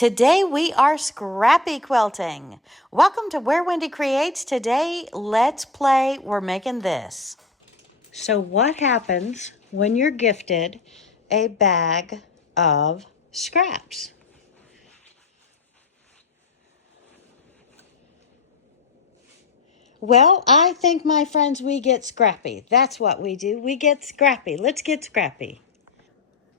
Today we are Scrappy quilting. Welcome to Where Wendy Creates. Today, let's play. We're making this. So what happens when you're gifted a bag of scraps? Well, I think, my friends, we get scrappy. That's what we do. We get scrappy. Let's get scrappy.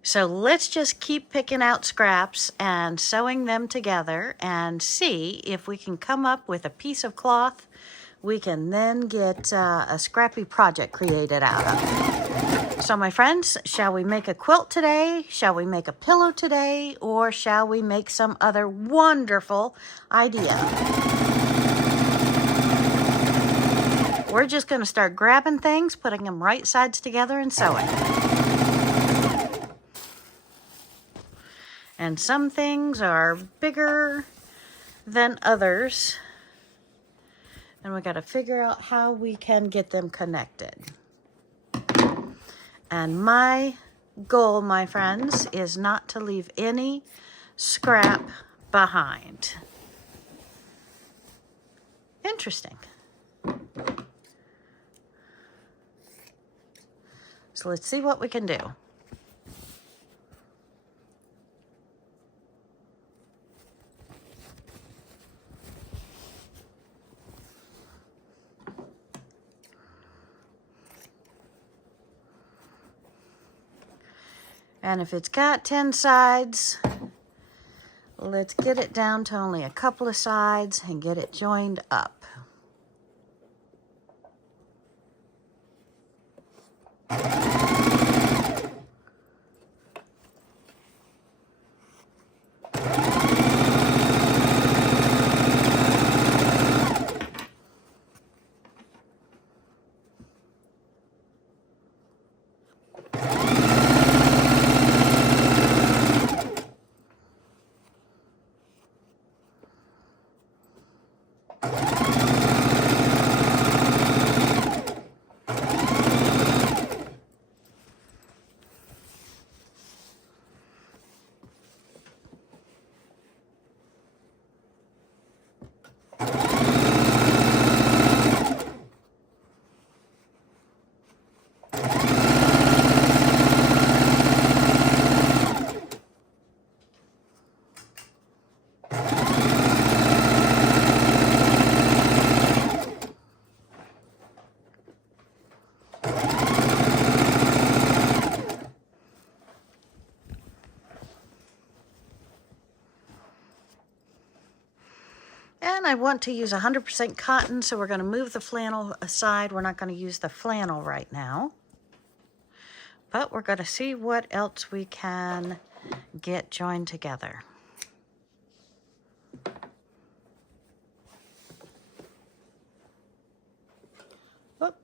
So let's just keep picking out scraps and sewing them together and see if we can come up with a piece of cloth we can then get a scrappy project created out of. So my friends, shall we make a quilt today? Shall we make a pillow today? Or shall we make some other wonderful idea? We're just going to start grabbing things, putting them right sides together and sewing. And some things are bigger than others. And we got to figure out how we can get them connected. And my goal, my friends, is not to leave any scrap behind. Interesting. So let's see what we can do. And if it's got 10 sides, let's get it down to only a couple of sides and get it joined up. And I want to use 100% cotton, so we're going to move the flannel aside. We're not going to use the flannel right now. But we're going to see what else we can get joined together. Whoop.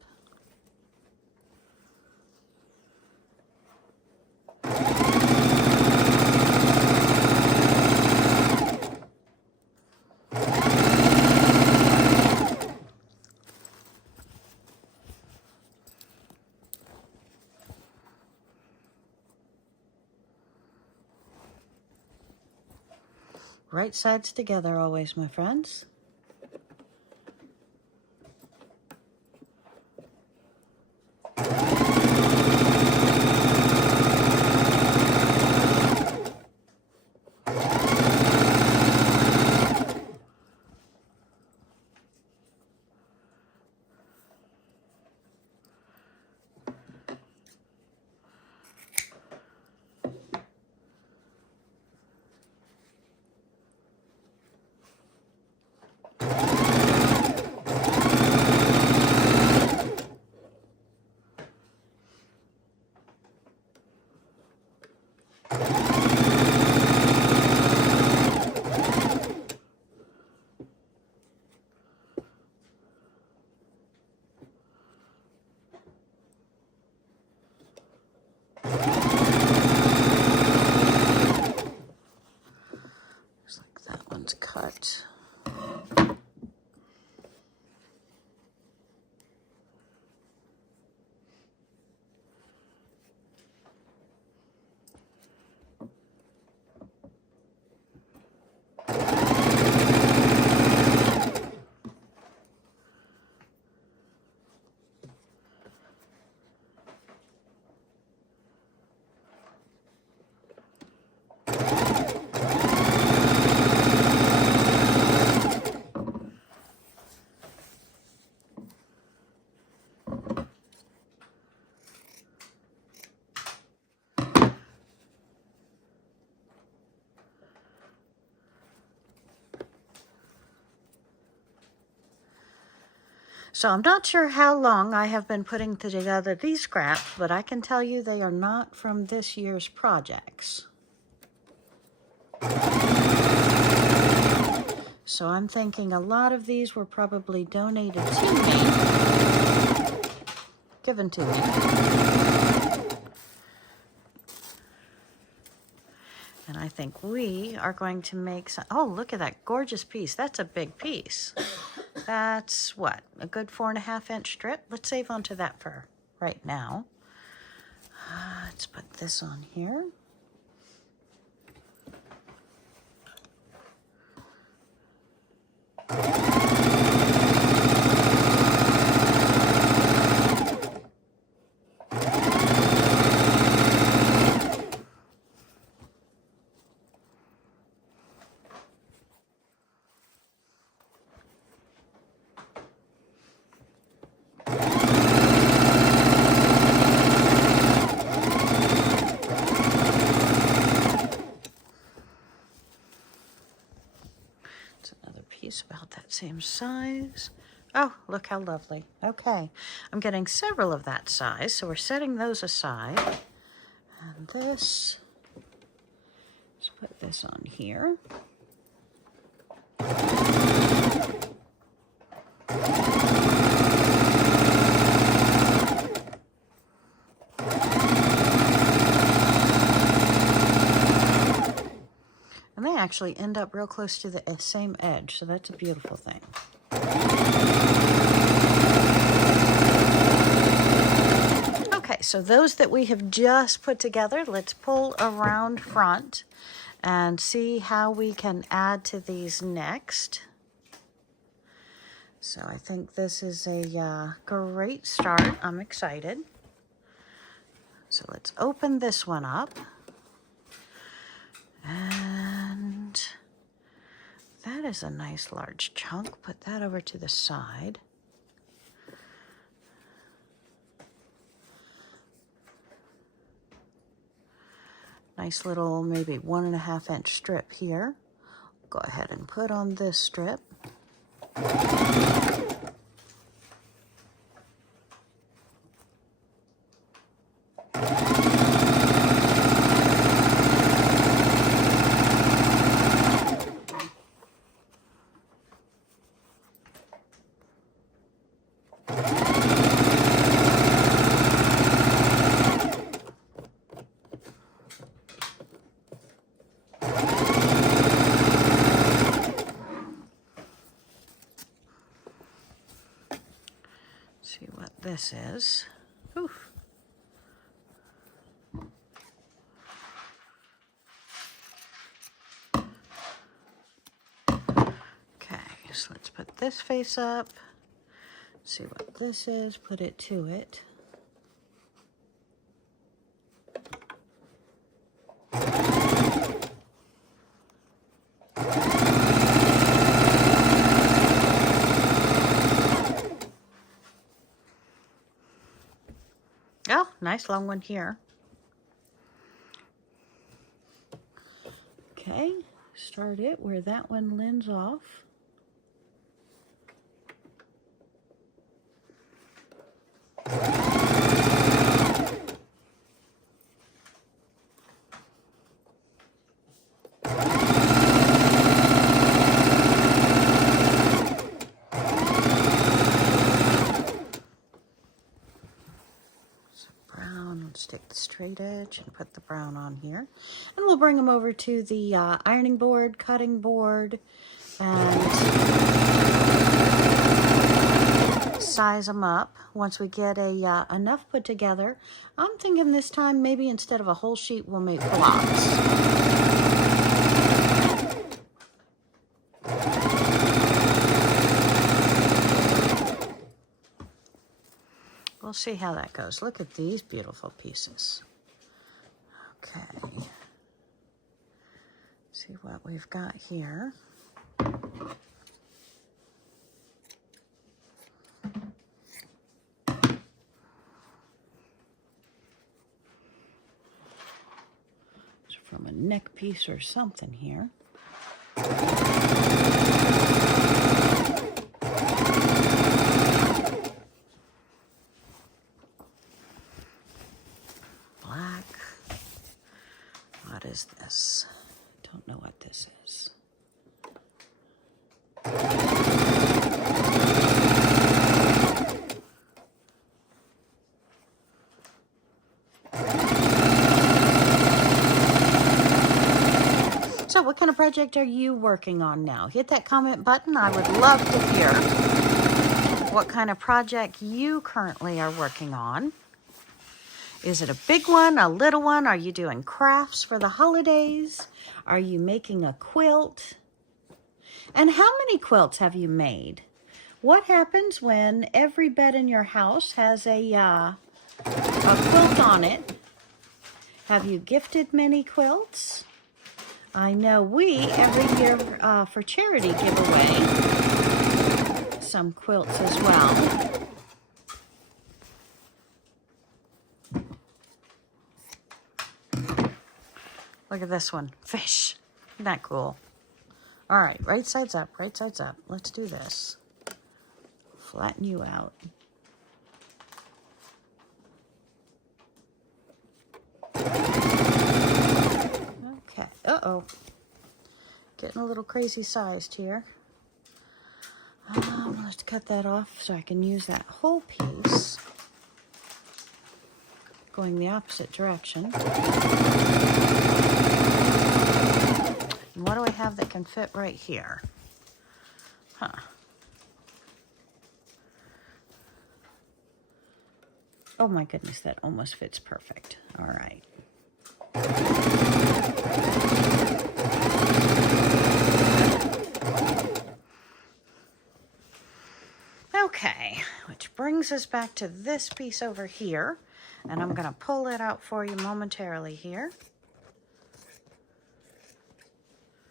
Right sides together always, my friends. Looks like that one's cut. So I'm not sure how long I have been putting together these scraps, but I can tell you they are not from this year's projects. So I'm thinking a lot of these were probably donated to me, given to me. And I think we are going to make some, oh, look at that gorgeous piece. That's a big piece. That's what, a good 4.5-inch strip? Let's save onto that for right now. Let's put this on here. About that same size. Oh, look how lovely. Okay, I'm getting several of that size, so we're setting those aside. And this, let's put this on here. And they actually end up real close to the same edge, so that's a beautiful thing. Okay, so those that we have just put together, let's pull around front and see how we can add to these next. So I think this is a great start. I'm excited. So let's open this one up. And that is a nice large chunk. Put that over to the side. Nice little maybe 1.5-inch strip here. Go ahead and put on this strip. See what this is. Oof. Okay, so let's put this face up. See what this is, put it to it. Oh, nice long one here. Okay, start it where that one lends off. Take the straight edge and put the brown on here. And we'll bring them over to the ironing board, cutting board, and size them up. Once we get enough put together, I'm thinking this time maybe instead of a whole sheet, we'll make blocks. We'll see how that goes. Look at these beautiful pieces. Okay. See what we've got here. It's from a neck piece or something here. is this? Don't know what this is. So what kind of project are you working on now? Hit that comment button. I would love to hear what kind of project you currently are working on. Is it a big one, a little one? Are you doing crafts for the holidays? Are you making a quilt? And how many quilts have you made? What happens when every bed in your house has a quilt on it? Have you gifted many quilts? I know we, every year for charity, give away some quilts as well. Look at this one. Fish. Isn't that cool? All right, right sides up, right sides up. Let's do this. Flatten you out. Okay. Uh-oh. Getting a little crazy sized here. Let's cut that off so I can use that whole piece. Going the opposite direction. And what do I have that can fit right here? Huh. Oh my goodness, that almost fits perfect. All right. Okay, which brings us back to this piece over here. And I'm going to pull it out for you momentarily here.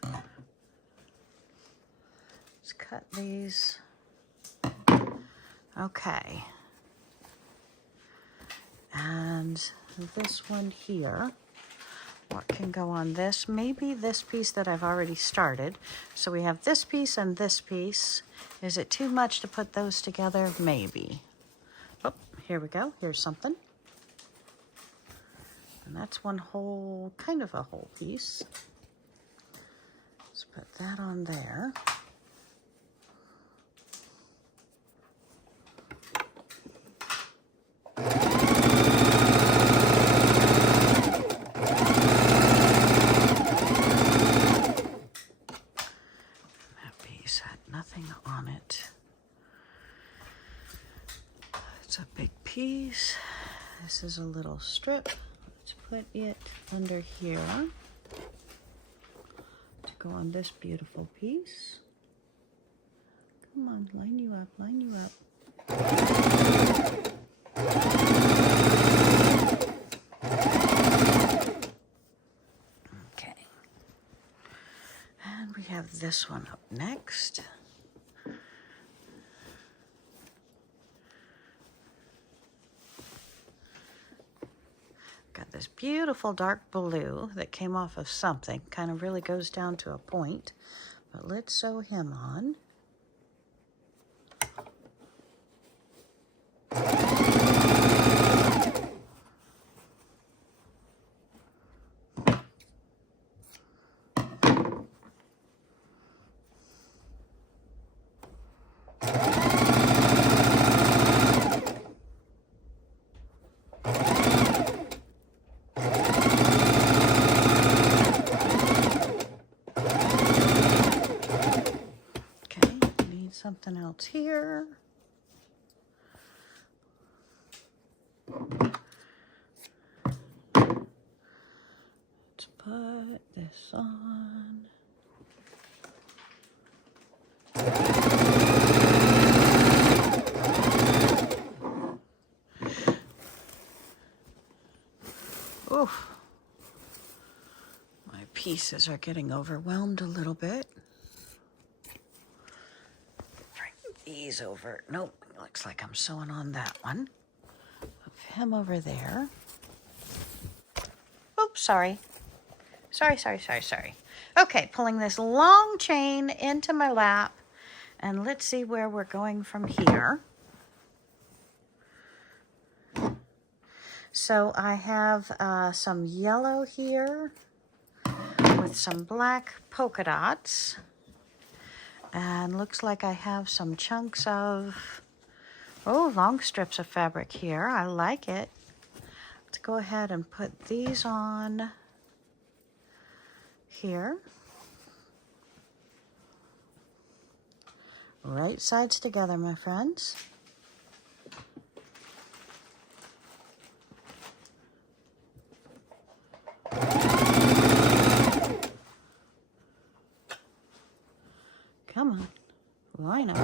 Let's cut these. Okay. And this one here, what can go on this? Maybe this piece that I've already started. So we have this piece and this piece. Is it too much to put those together? Maybe. Oh, here we go. Here's something. And that's one whole, kind of a whole piece. Let's put that on there. On it. It's a big piece. This is a little strip. Let's put it under here to go on this beautiful piece. Come on, line you up, line you up. Okay. And we have this one up next. Got this beautiful dark blue that came off of something. Kind of really goes down to a point. But let's sew him on. Something else here. Let's put this on. Oof. My pieces are getting overwhelmed a little bit. These over. Nope, looks like I'm sewing on that one. Move him over there. Oops, sorry. Sorry. Okay, pulling this long chain into my lap, and let's see where we're going from here. So I have some yellow here. with some black polka dots. And looks like I have some chunks of, oh, long strips of fabric here. I like it. Let's go ahead and put these on here. Right sides together, my friends. Come on, line up.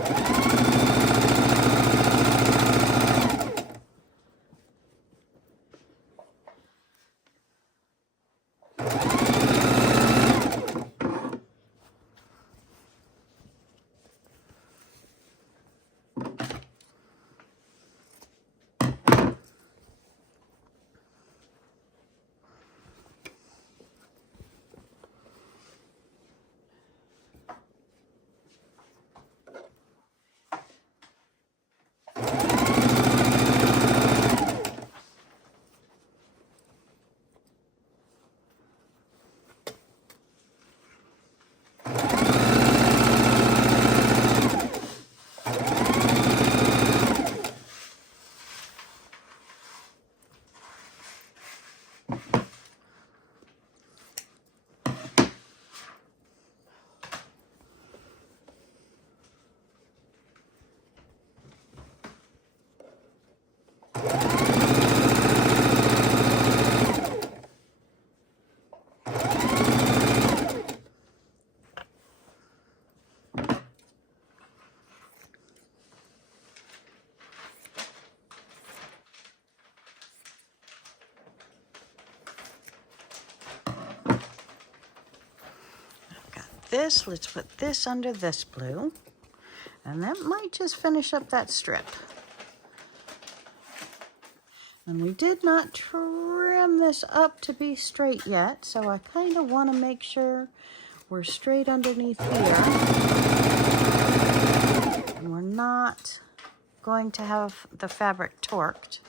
This, let's put this under this blue, and that might just finish up that strip. And we did not trim this up to be straight yet, so I kind of want to make sure we're straight underneath here. And we're not going to have the fabric torqued.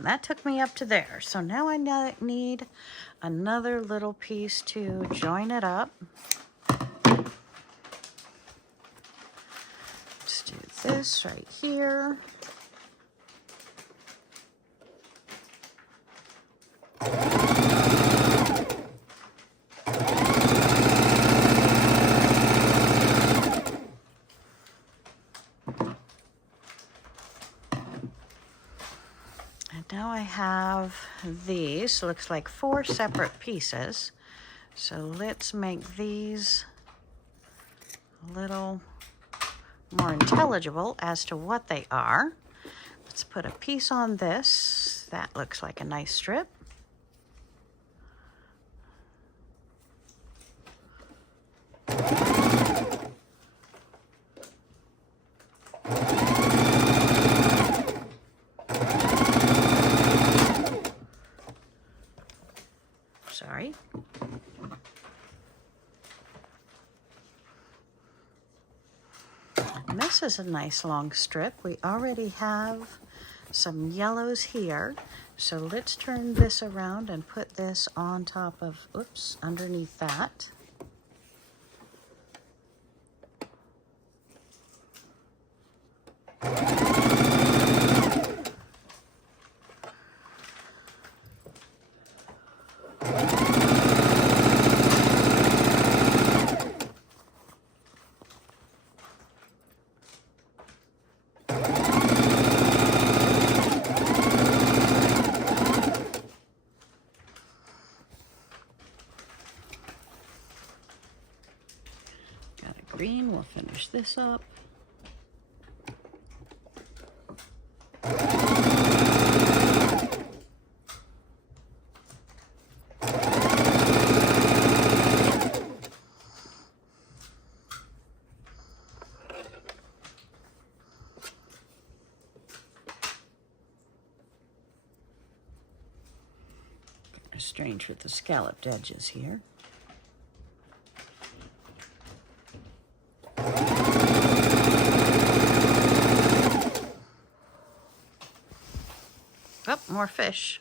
That took me up to there. So now I need another little piece to join it up. Let's do this right here. Now I have these, looks like 4 separate pieces. So let's make these a little more intelligible as to what they are. Let's put a piece on this. That looks like a nice strip. Sorry. And this is a nice long strip. We already have some yellows here. So let's turn this around and put this on top of, oops, underneath that. Green, we'll finish this up. strange with the scalloped edges here. Oh, more fish.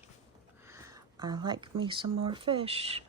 I like me some more fish.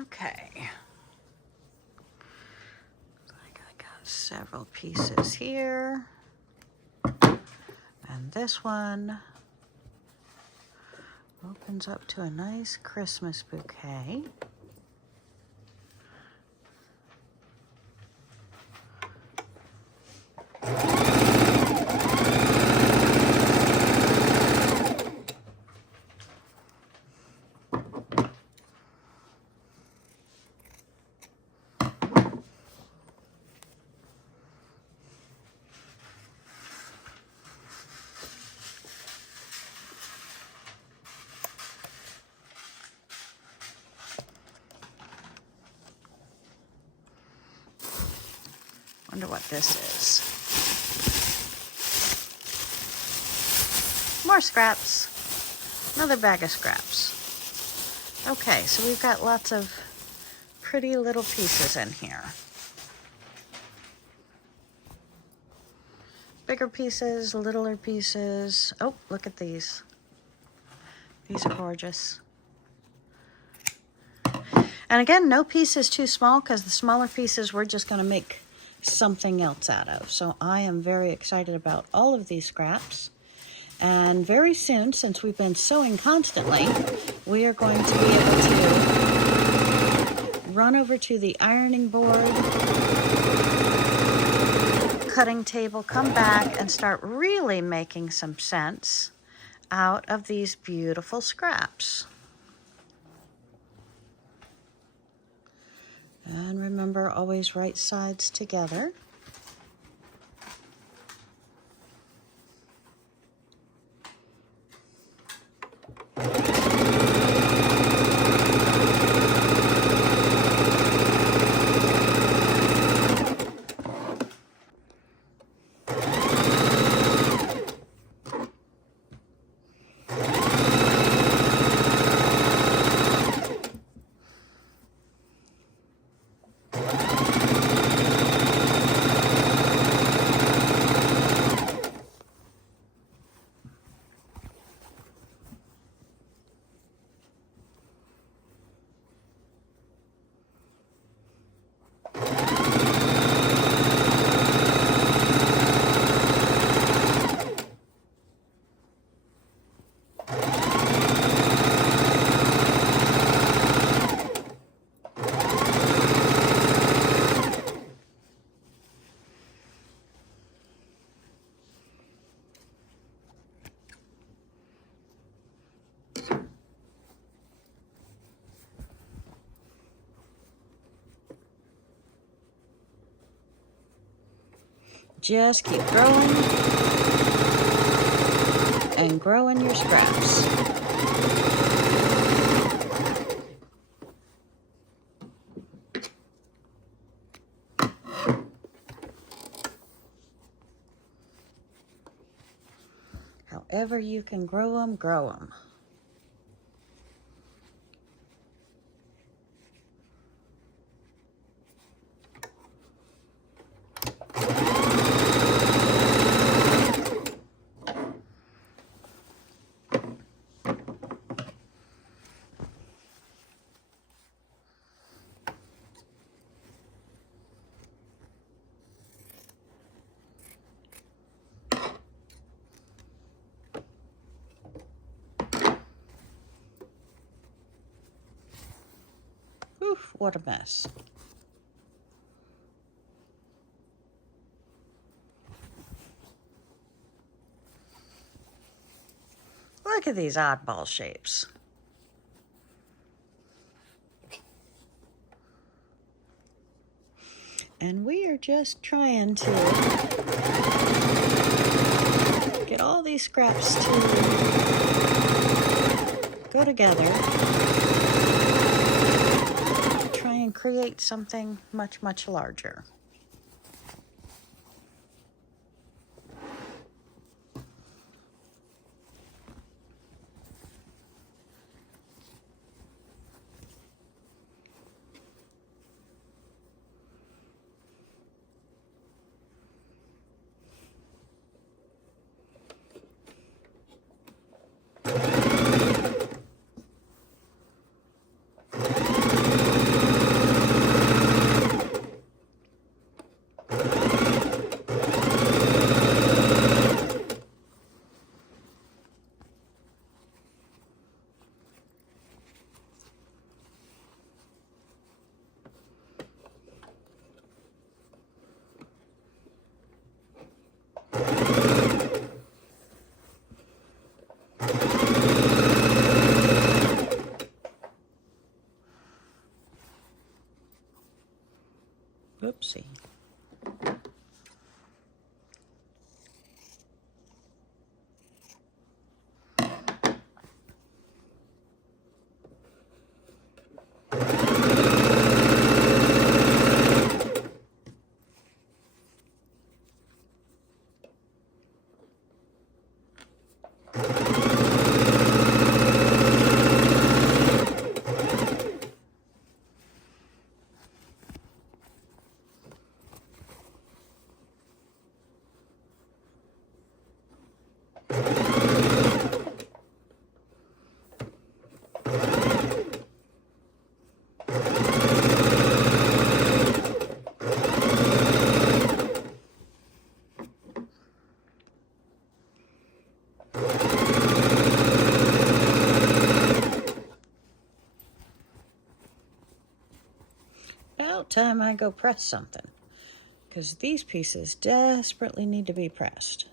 Okay. I got several pieces here. And this one opens up to a nice Christmas bouquet. Wonder what this is. More scraps. Another bag of scraps. Okay, so we've got lots of pretty little pieces in here. Bigger pieces, littler pieces. Oh, look at these. These are gorgeous. And again, no piece is too small because the smaller pieces we're just going to make something else out of. So I am very excited about all of these scraps. And very soon, since we've been sewing constantly, we are going to be able to run over to the ironing board, cutting table, come back and start really making some sense out of these beautiful scraps. And remember, always right sides together. Just keep growing and growing your scraps. However you can grow them, grow them. Whew, what a mess. Look at these oddball shapes. And we are just trying to get all these scraps to go together. Try and create something much, much larger. Oopsie. About time I go press something, because these pieces desperately need to be pressed.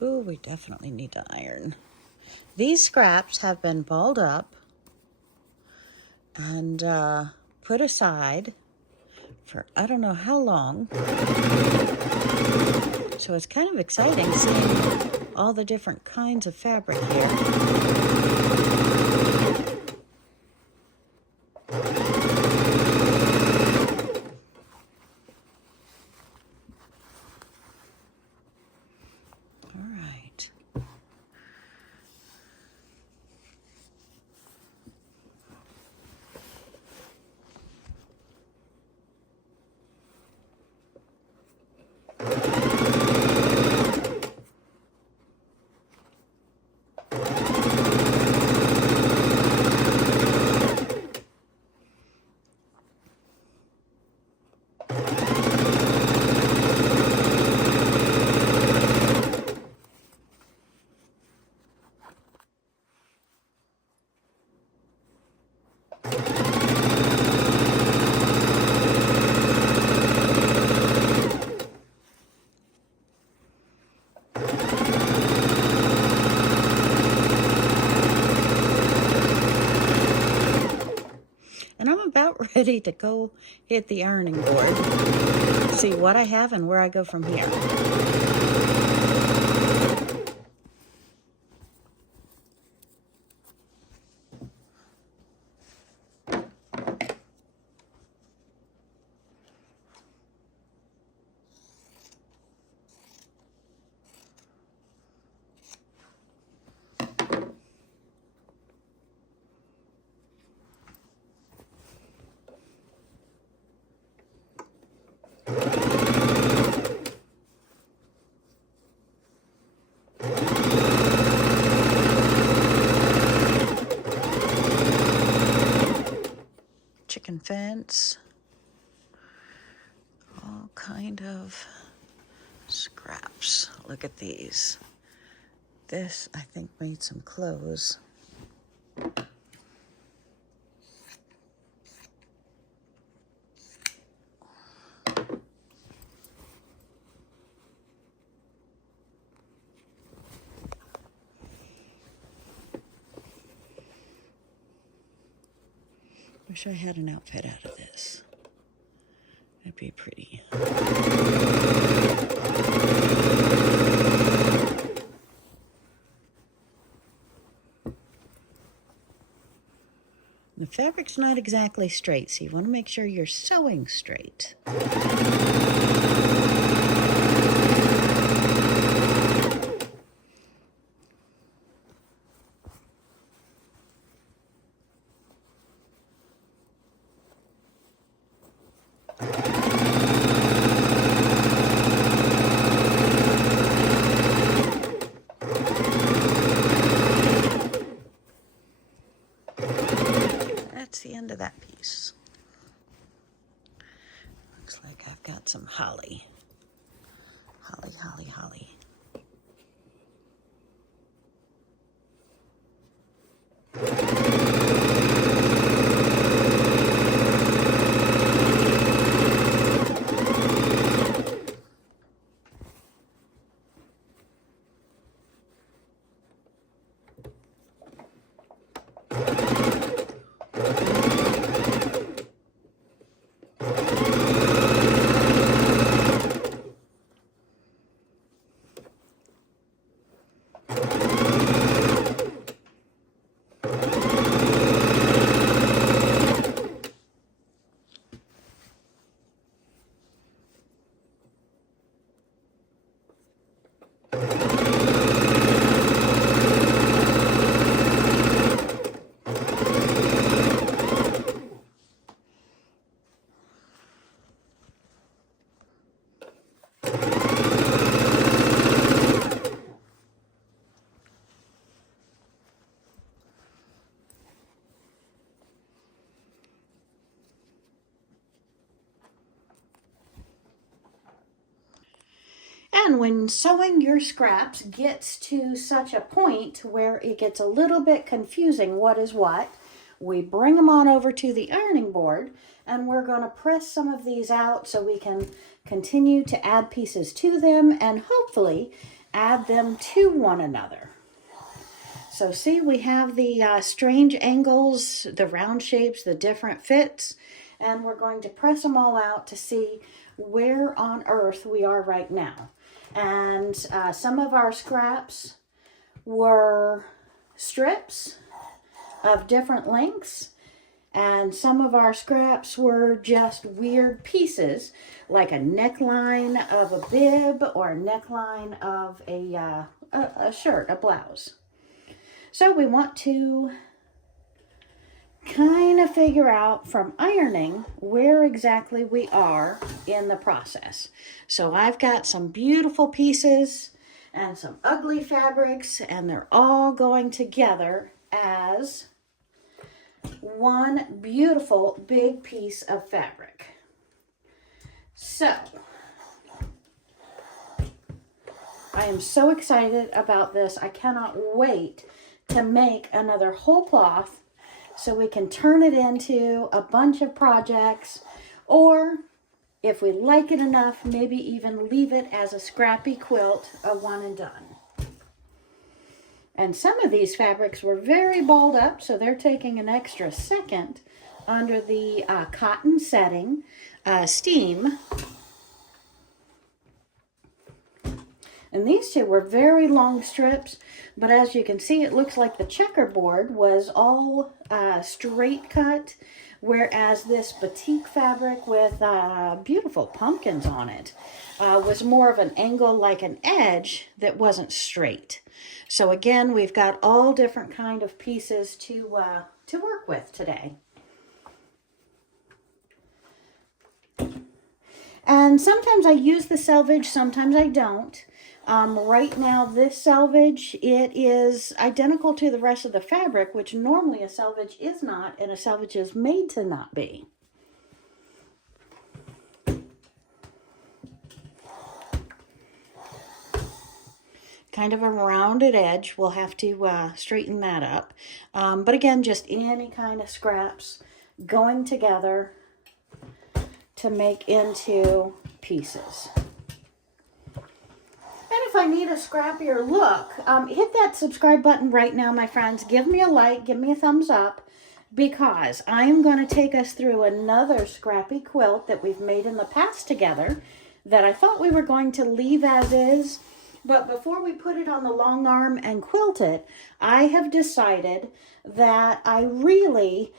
Ooh, we definitely need to iron. These scraps have been balled up and put aside for I don't know how long. So it's kind of exciting seeing all the different kinds of fabric here. about ready to go hit the ironing board. See what I have and where I go from here. Chicken fence, all kind of scraps. Look at these. This, I think, made some clothes. Wish I had an outfit out of this. That'd be pretty. The fabric's not exactly straight, so you want to make sure you're sewing straight. That's the end of that piece. Looks like I've got some holly. Holly, holly, holly. And when sewing your scraps gets to such a point where it gets a little bit confusing what is what, we bring them on over to the ironing board and we're going to press some of these out so we can continue to add pieces to them and hopefully add them to one another. So see, we have the strange angles, the round shapes, the different fits, and we're going to press them all out to see where on earth we are right now. And some of our scraps were strips of different lengths, and some of our scraps were just weird pieces, like a neckline of a bib or a neckline of a shirt, a blouse. So we want to kind of figure out from ironing where exactly we are in the process. So I've got some beautiful pieces and some ugly fabrics, and they're all going together as one beautiful big piece of fabric. So I am so excited about this. I cannot wait to make another whole cloth so we can turn it into a bunch of projects, or if we like it enough, maybe even leave it as a scrappy quilt, a one and done. And some of these fabrics were very balled up, so they're taking an extra second under the cotton setting, steam. And these two were very long strips, but as you can see, it looks like the checkerboard was all straight cut, whereas this batik fabric with beautiful pumpkins on it was more of an angle, like an edge that wasn't straight. So again, we've got all different kind of pieces to work with today. And sometimes I use the selvage, sometimes I don't. Right now, this selvage, it is identical to the rest of the fabric, which normally a selvage is not, and a selvage is made to not be. Kind of a rounded edge. We'll have to straighten that up. But again, just any kind of scraps going together to make into pieces. And if I need a scrappier look, hit that subscribe button right now, my friends. Give me a like, give me a thumbs up, because I am going to take us through another scrappy quilt that we've made in the past together that I thought we were going to leave as is. But before we put it on the long arm and quilt it, I have decided that I really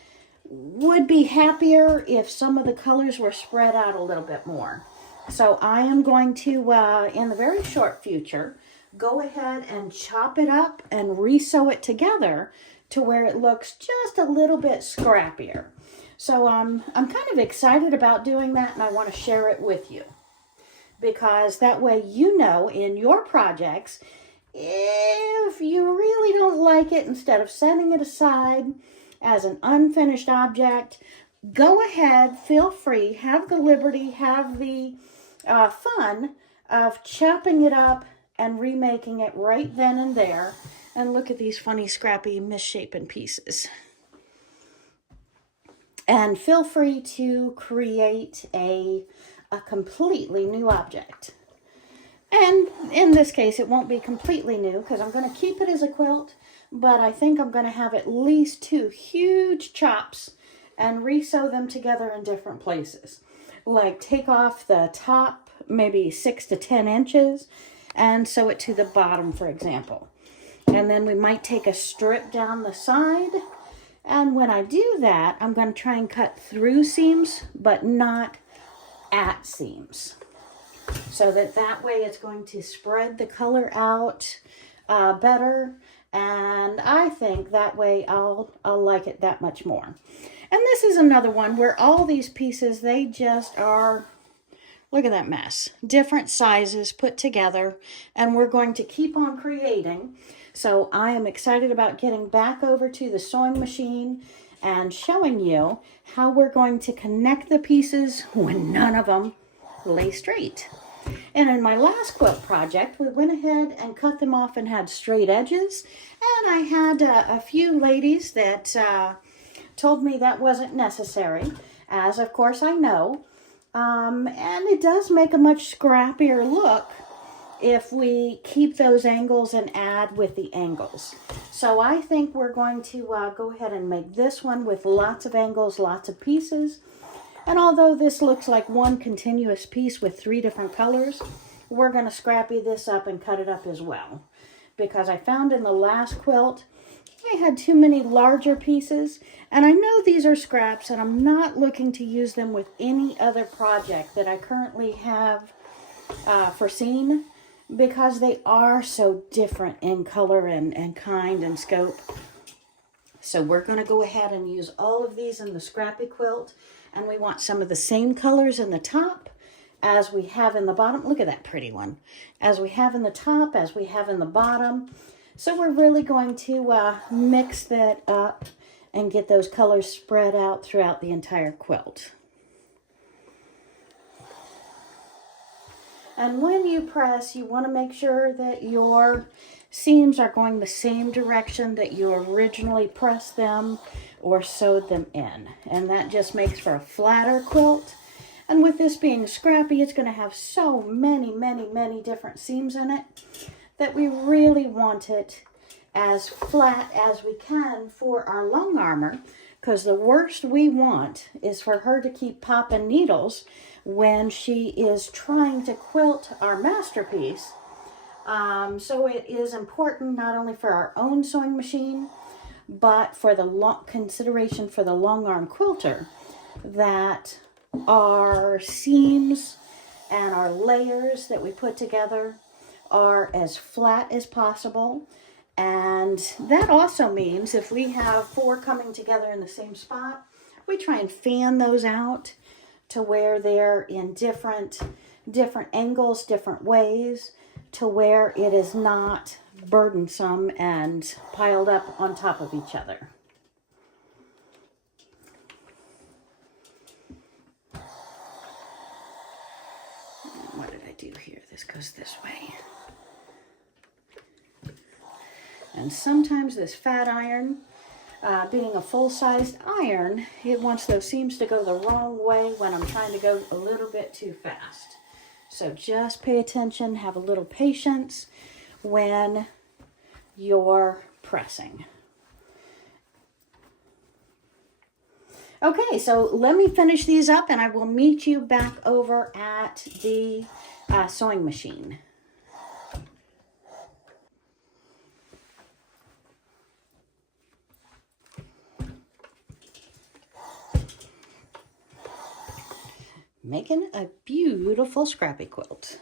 would be happier if some of the colors were spread out a little bit more. So I am going to, in the very short future, go ahead and chop it up and re-sew it together to where it looks just a little bit scrappier. So I'm kind of excited about doing that, and I want to share it with you. Because that way you know in your projects, if you really don't like it, instead of setting it aside as an unfinished object, go ahead, feel free, have the liberty, have the fun of chopping it up and remaking it right then and there. And look at these funny, scrappy, misshapen pieces. And feel free to create a completely new object. And in this case, it won't be completely new because I'm going to keep it as a quilt, but I think I'm going to have at least 2 huge chops and re-sew them together in different places. Like take off the top, maybe 6 to 10 inches, and sew it to the bottom, for example. And then we might take a strip down the side. And when I do that, I'm going to try and cut through seams, but not at seams. So that way it's going to spread the color out better. And I think that way I'll like it that much more. And this is another one where all these pieces, they just are, look at that mess. Different sizes put together, and we're going to keep on creating. So I am excited about getting back over to the sewing machine and showing you how we're going to connect the pieces when none of them lay straight. And in my last quilt project, we went ahead and cut them off and had straight edges. And I had a few ladies that told me that wasn't necessary, as of course I know. And it does make a much scrappier look if we keep those angles and add with the angles. So I think we're going to go ahead and make this one with lots of angles, lots of pieces. And although this looks like one continuous piece with 3 different colors, we're going to scrappy this up and cut it up as well. Because I found in the last quilt, I had too many larger pieces. And I know these are scraps, and I'm not looking to use them with any other project that I currently have foreseen, because they are so different in color and kind and scope. So we're going to go ahead and use all of these in the scrappy quilt. And we want some of the same colors in the top as we have in the bottom. Look at that pretty one. As we have in the top, as we have in the bottom. So we're really going to mix that up and get those colors spread out throughout the entire quilt. And when you press, you want to make sure that your seams are going the same direction that you originally pressed them or sewed them in. And that just makes for a flatter quilt. And with this being scrappy, it's going to have so many, many, many different seams in it that we really want it as flat as we can for our long armor, because the worst we want is for her to keep popping needles when she is trying to quilt our masterpiece. So it is important not only for our own sewing machine, but for the consideration for the long arm quilter, that our seams and our layers that we put together are as flat as possible. And that also means if we have 4 coming together in the same spot, we try and fan those out to where they're in different angles, different ways, to where it is not burdensome and piled up on top of each other. What did I do here? This goes this way. And sometimes this fat iron, being a full-sized iron, it wants those seams to go the wrong way when I'm trying to go a little bit too fast. So just pay attention, have a little patience when you're pressing. Okay, so let me finish these up and I will meet you back over at the sewing machine. Making a beautiful scrappy quilt.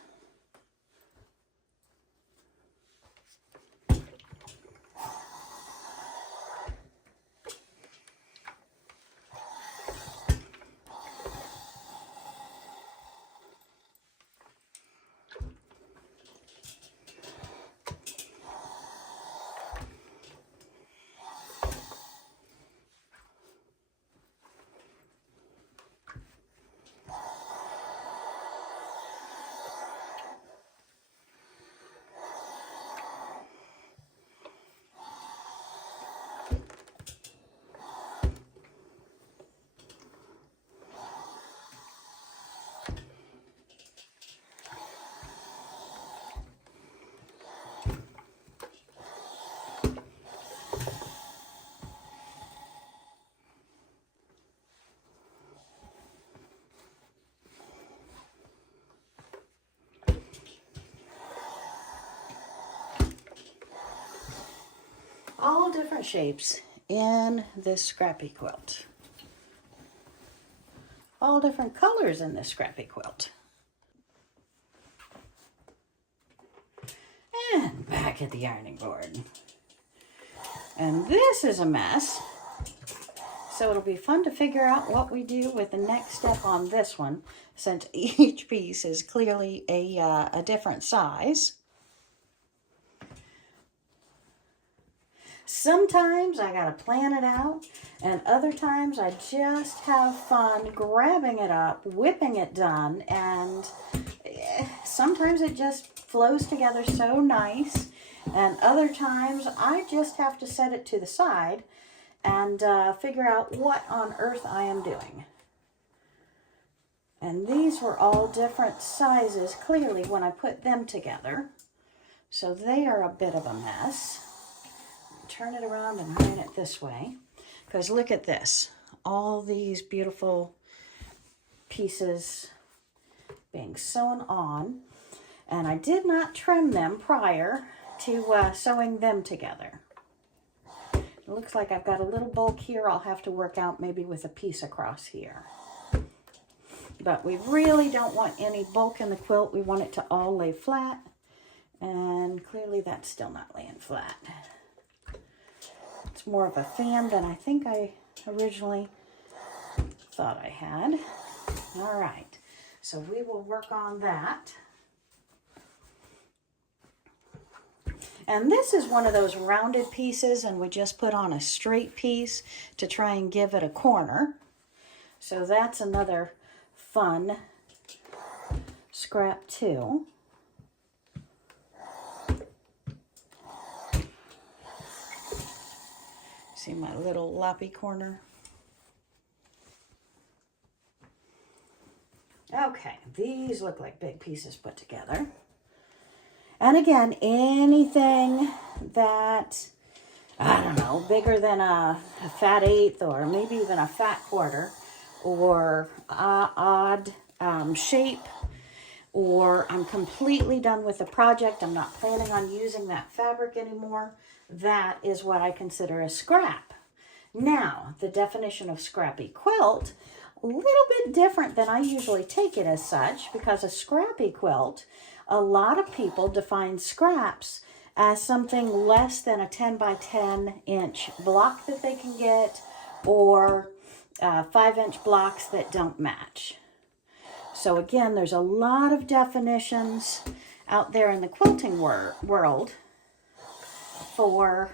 All different shapes in this scrappy quilt. All different colors in this scrappy quilt. And back at the ironing board. And this is a mess. So it'll be fun to figure out what we do with the next step on this one, since each piece is clearly a different size. Sometimes I gotta plan it out, and other times I just have fun grabbing it up, whipping it done, and sometimes it just flows together so nice, and other times I just have to set it to the side and figure out what on earth I am doing. And these were all different sizes clearly when I put them together, so they are a bit of a mess. Turn it around and iron it this way, because look at this, all these beautiful pieces being sewn on, and I did not trim them prior to sewing them together. It looks like I've got a little bulk here I'll have to work out maybe with a piece across here, but we really don't want any bulk in the quilt. We want it to all lay flat, and clearly that's still not laying flat. It's more of a fan than I think I originally thought I had. All right, so we will work on that. And this is one of those rounded pieces, and we just put on a straight piece to try and give it a corner. So that's another fun scrap too. See my little loppy corner? Okay, these look like big pieces put together. And again, anything that I don't know, bigger than a fat eighth or maybe even a fat quarter, or odd shape, or I'm completely done with the project, I'm not planning on using that fabric anymore, that is what I consider a scrap. Now, the definition of scrappy quilt, a little bit different than I usually take it as such, because a scrappy quilt, a lot of people define scraps as something less than a 10 by 10 inch block that they can get, or 5-inch blocks that don't match. So again, there's a lot of definitions out there in the quilting world for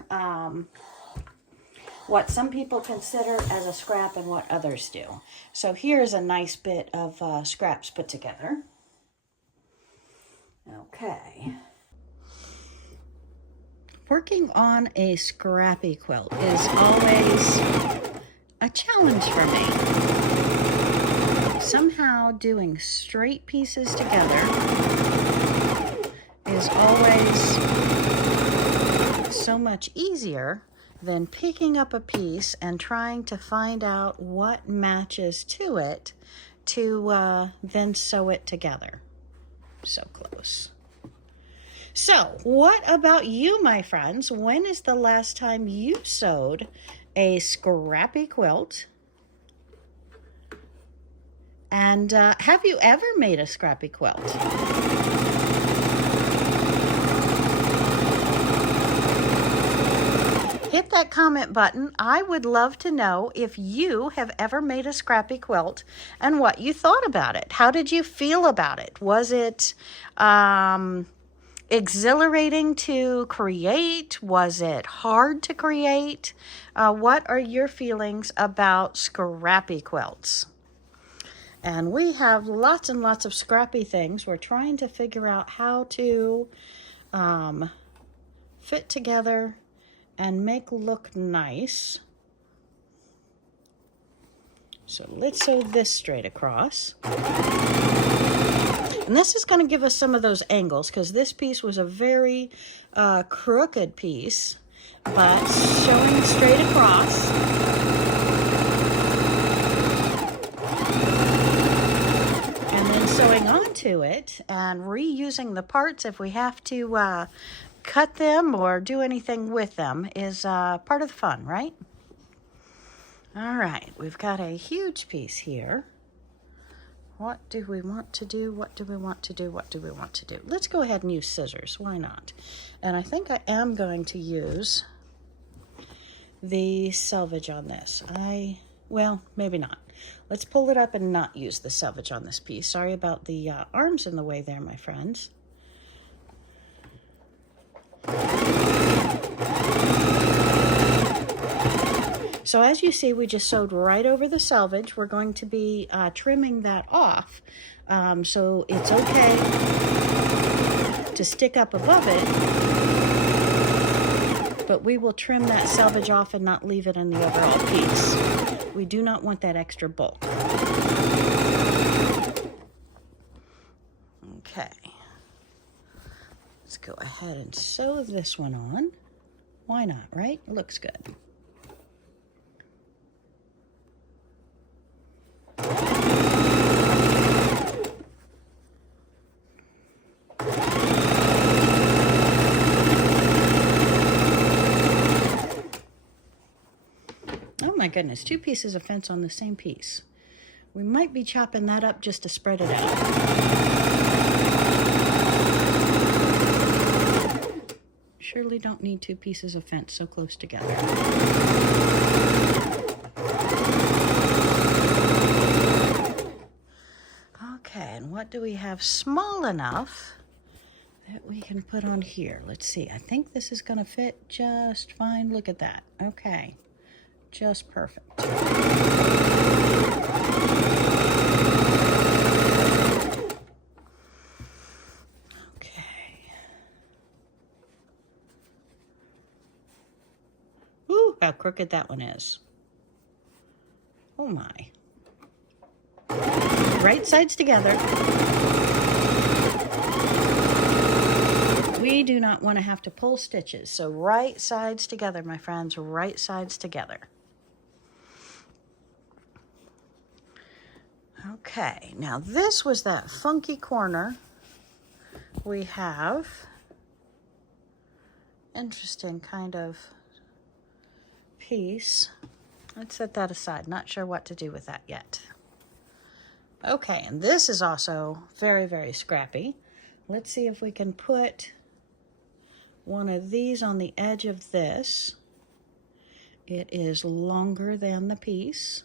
what some people consider as a scrap and what others do. So here's a nice bit of scraps put together. Okay. Working on a scrappy quilt is always a challenge for me. Somehow doing straight pieces together is always so much easier than picking up a piece and trying to find out what matches to it to then sew it together. So close. So, what about you, my friends? When is the last time you sewed a scrappy quilt? And have you ever made a scrappy quilt? Hit that comment button. I would love to know if you have ever made a scrappy quilt and what you thought about it. How did you feel about it? Was it exhilarating to create? Was it hard to create? What are your feelings about scrappy quilts? And we have lots and lots of scrappy things. We're trying to figure out how to fit together and make look nice. So let's sew this straight across. And this is going to give us some of those angles, because this piece was a very crooked piece, but showing straight across. And then sewing onto it and reusing the parts if we have to cut them or do anything with them is part of the fun, right? All right, we've got a huge piece here. What do we want to do? What do we want to do? What do we want to do? Let's go ahead and use scissors. Why not? And I think I am going to use the selvage on this. Well, maybe not. Let's pull it up and not use the selvage on this piece. Sorry about the arms in the way there, my friends. So as you see, we just sewed right over the selvage. We're going to be trimming that off, so it's okay to stick up above it, but we will trim that selvage off and not leave it in the overall piece. We do not want that extra bulk. Okay. Let's go ahead and sew this one on. Why not, right? It looks good. Oh my goodness, 2 pieces of fence on the same piece. We might be chopping that up just to spread it out. Surely don't need 2 pieces of fence so close together. Okay, and what do we have small enough that we can put on here? Let's see, I think this is going to fit just fine. Look at that. Okay, just perfect. Okay. Ooh, how crooked that one is. Oh my. Right sides together. We We do not want to have to pull stitches. So right sides together, my friends, right sides together. Okay, now this was that funky corner. We have interesting kind of piece. Let's set that aside. Not sure what to do with that yet. Okay, and this is also very, very scrappy. Let's see if we can put one of these on the edge of this. It is longer than the piece.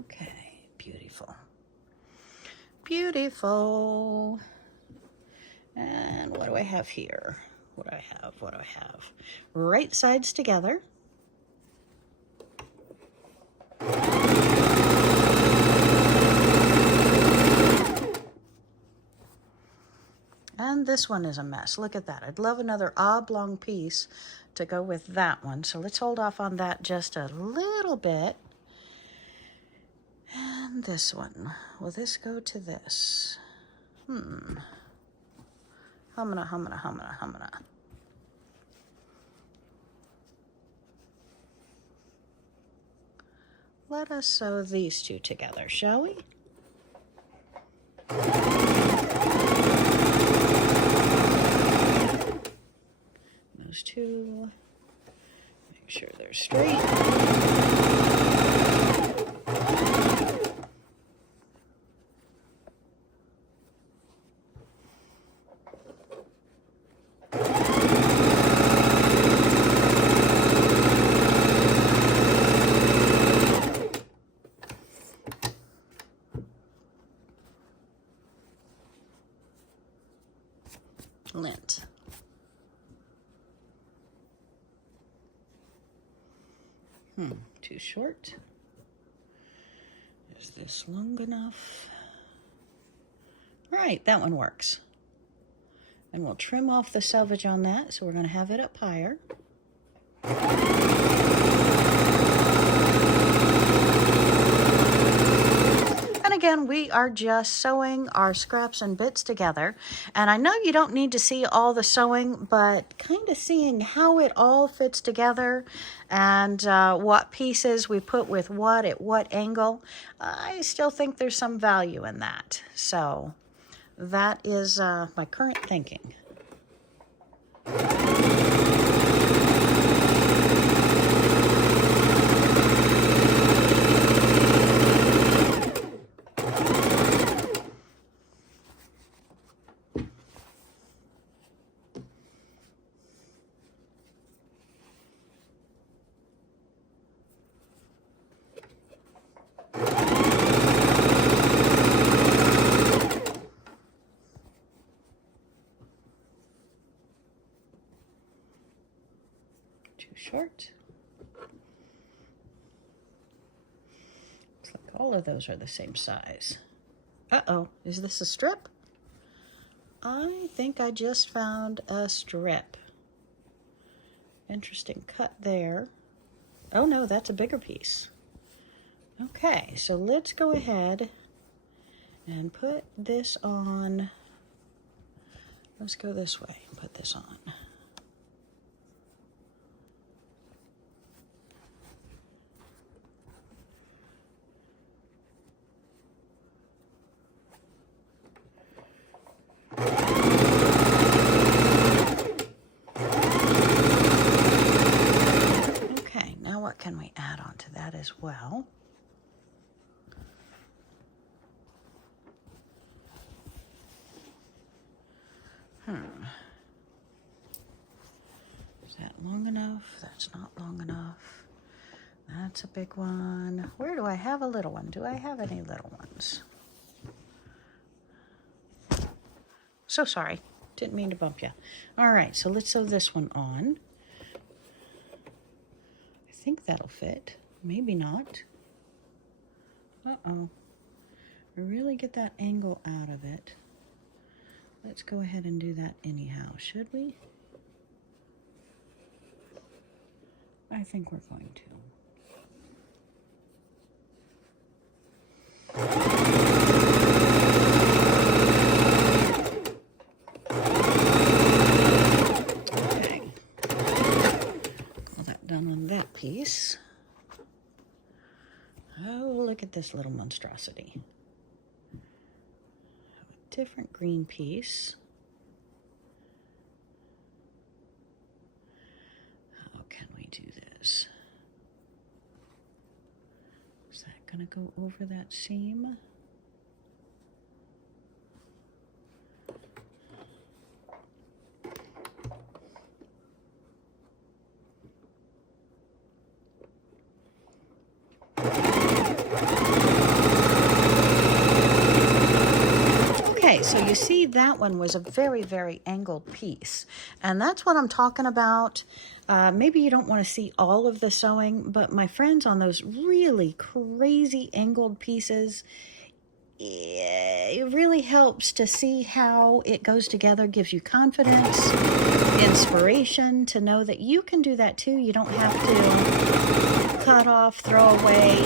Okay, beautiful. Beautiful. And what do I have here? What do I have? What do I have? Right sides together. And this one is a mess. Look at that. I'd love another oblong piece to go with that one. So let's hold off on that just a little bit. And this one. Will this go to this? Humana. Let us sew these two together, shall we? Those two. Make sure they're straight. Lint. Too short. Is this long enough? All right, that one works. And we'll trim off the selvage on that, so we're going to have it up higher. And again, we are just sewing our scraps and bits together. And I know you don't need to see all the sewing, but kind of seeing how it all fits together and what pieces we put with what at what angle, I still think there's some value in that. So that is my current thinking. Too short. Looks like all of those are the same size. Uh-oh, is this a strip? I think I just found a strip. Interesting cut there. Oh no, that's a bigger piece. Okay, so let's go ahead and put this on. Let's go this way and put this on. Okay, now what can we add on to that as well? Is that long enough? That's not long enough. That's a big one. Where do I have a little one? Do I have any little ones? So sorry. Didn't mean to bump you. All right, so let's sew this one on. I think that'll fit. Maybe not. Uh-oh. Really get that angle out of it. Let's go ahead and do that anyhow, should we? I think we're going to. at this little monstrosity. A different green piece. How can we do this? Is that going to go over that seam? Okay, so you see that one was a very, very angled piece. And that's what I'm talking about. Maybe you don't want to see all of the sewing, but my friends, on those really crazy angled pieces, it really helps to see how it goes together, gives you confidence, inspiration to know that you can do that too. You don't have to cut off, throw away.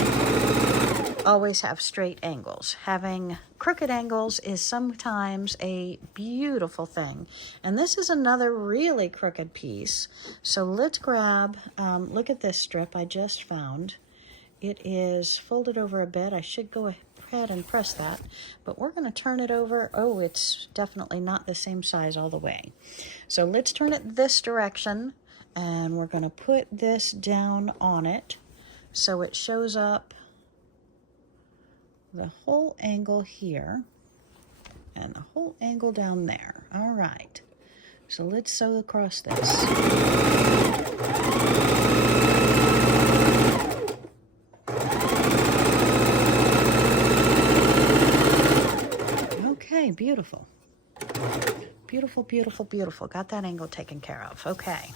Always have straight angles. Having crooked angles is sometimes a beautiful thing. And this is another really crooked piece. So let's grab, look at this strip I just found. It is folded over a bit. I should go ahead and press that, but we're going to turn it over. Oh, it's definitely not the same size all the way. So let's turn it this direction, and we're going to put this down on it so it shows up the whole angle here and the whole angle down there. All right, so let's sew across this. Okay, beautiful. Beautiful, beautiful, beautiful. Got that angle taken care of. Okay,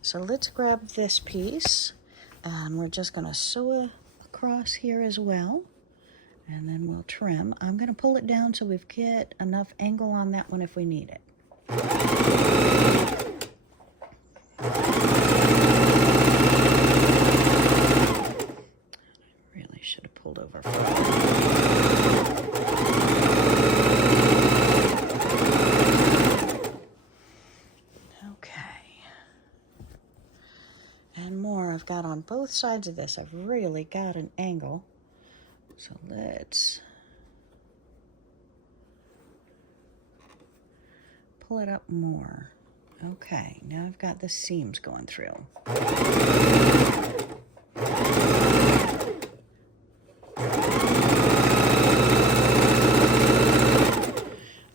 so let's grab this piece, and we're just going to sew across here as well. And then we'll trim. I'm going to pull it down so we get enough angle on that one if we need it. I really should have pulled over first. Okay. And more I've got on both sides of this. I've really got an angle. So let's pull it up more. Okay, now I've got the seams going through.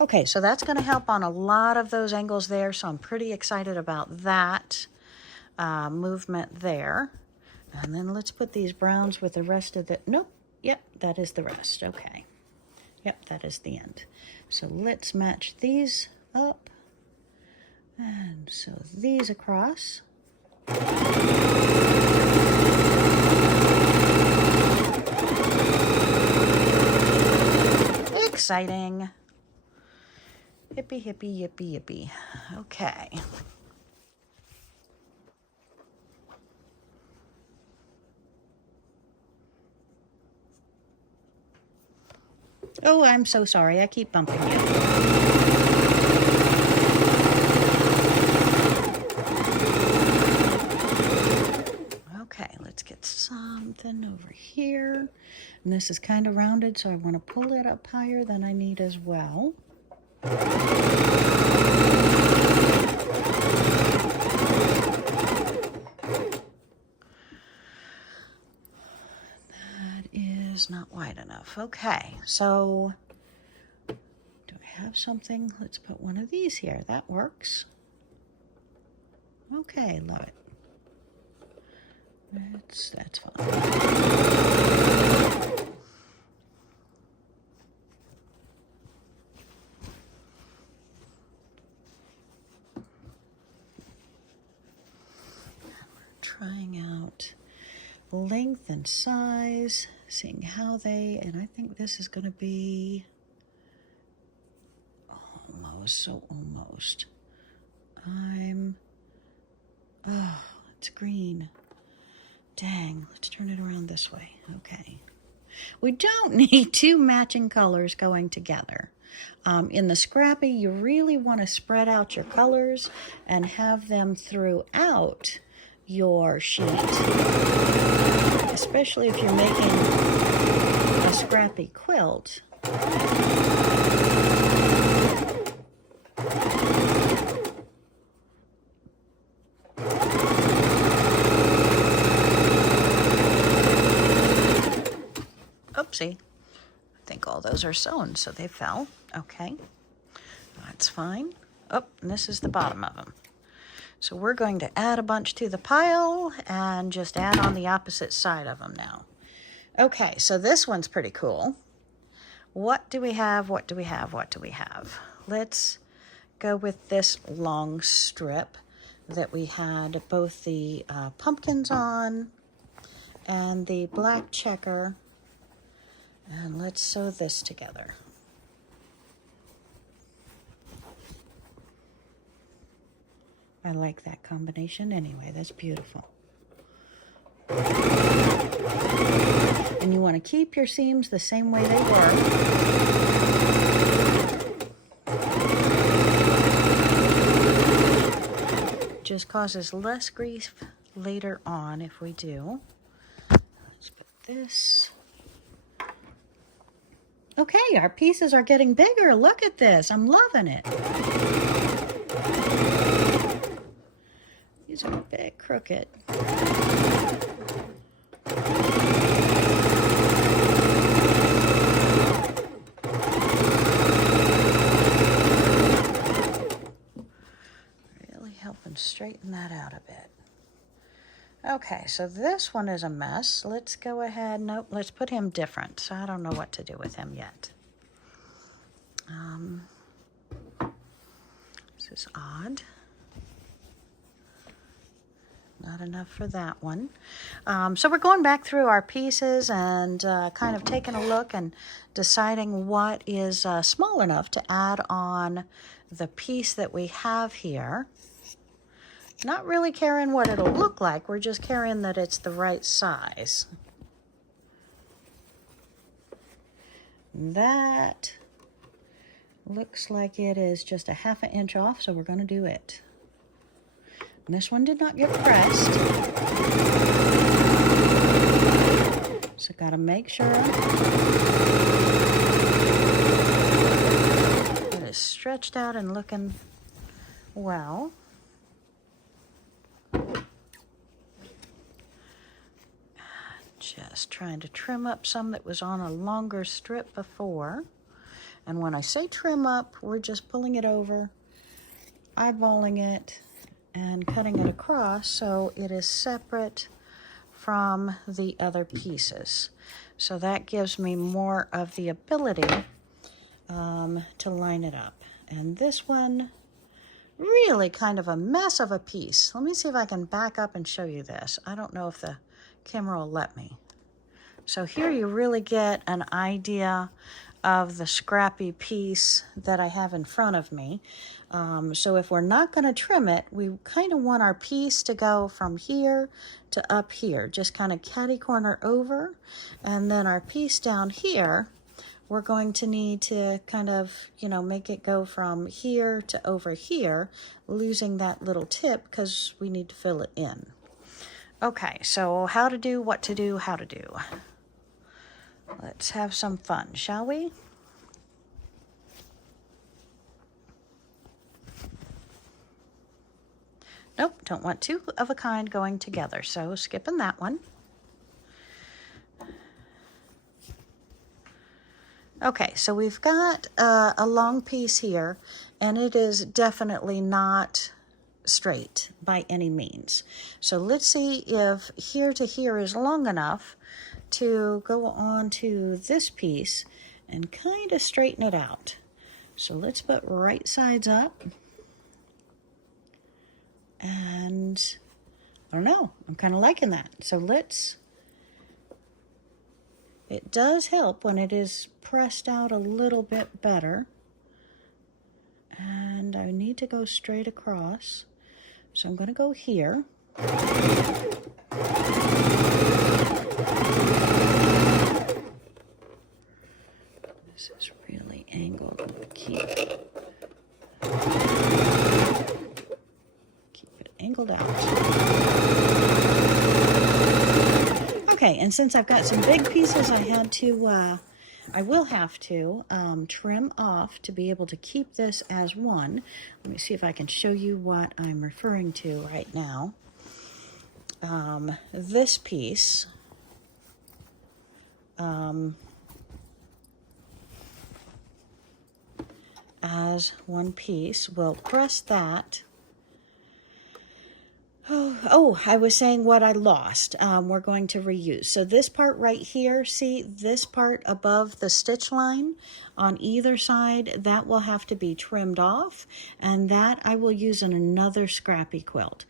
Okay, so that's going to help on a lot of those angles there, so I'm pretty excited about that movement there. And then let's put these browns with the rest of the... Nope. Yep, that is the rest. Okay. Yep, that is the end. So let's match these up and sew these across. Exciting. Hippie, hippie, yippee, yippee. Okay. Oh, I'm so sorry. I keep bumping you. Okay, let's get something over here. And this is kind of rounded, so I want to pull it up higher than I need as well. Not wide enough. Okay, so do I have something? Let's put one of these here. That works. Okay, love it. That's fine. We're trying out length and size, seeing how they, and I think this is going to be almost, so almost. Oh, it's green. Dang, let's turn it around this way. Okay. We don't need two matching colors going together. In the Scrappy, you really want to spread out your colors and have them throughout your sheet, especially if you're making Scrappy quilt. Oopsie. I think all those are sewn, so they fell. Okay, that's fine. Oh, and this is the bottom of them. So we're going to add a bunch to the pile and just add on the opposite side of them now. Okay, so this one's pretty cool. What do we have? What do we have? What do we have? Let's go with this long strip that we had both the pumpkins on and the black checker. And let's sew this together. I like that combination anyway. That's beautiful. And you want to keep your seams the same way they were. Just causes less grief later on if we do. Let's put this. Okay, our pieces are getting bigger. Look at this. I'm loving it. These are a bit crooked. Really helping straighten that out a bit. Okay, so this one is a mess. Let's go ahead. Nope, let's put him different. So I don't know what to do with him yet. This is odd. Not enough for that one. So we're going back through our pieces and kind of taking a look and deciding what is small enough to add on the piece that we have here. Not really caring what it'll look like. We're just caring that it's the right size. That looks like it is just a ½ inch off, so we're going to do it. And this one did not get pressed. So got to make sure it is stretched out and looking well. Just trying to trim up some that was on a longer strip before. And when I say trim up, we're just pulling it over, eyeballing it, and cutting it across so it is separate from the other pieces. So that gives me more of the ability to line it up. And this one, really kind of a mess of a piece. Let me see if I can back up and show you this. I don't know if the camera will let me. So here you really get an idea of the scrappy piece that I have in front of me. So if we're not going to trim it, we kind of want our piece to go from here to up here, just kind of catty corner over. And then our piece down here, we're going to need to kind of, make it go from here to over here, losing that little tip because we need to fill it in. Okay, so how to do, what to do, how to do. Let's have some fun, shall we? Nope, don't want two of a kind going together, so skipping that one. Okay, so we've got a long piece here, and it is definitely not straight by any means. So let's see if here to here is long enough to go on to this piece and kind of straighten it out. So let's put right sides up. And I don't know, I'm kind of liking that. So it does help when it is pressed out a little bit better. And I need to go straight across. So I'm going to go here. This is really angled. Keep it angled out. Okay, and since I've got some big pieces, I had to I will have to trim off to be able to keep this as one. Let me see if I can show you what I'm referring to right now. This piece, as one piece, we'll press that. Oh, I was saying what I lost. We're going to reuse. So this part right here, see this part above the stitch line on either side, that will have to be trimmed off, and that I will use in another Scrappy quilt.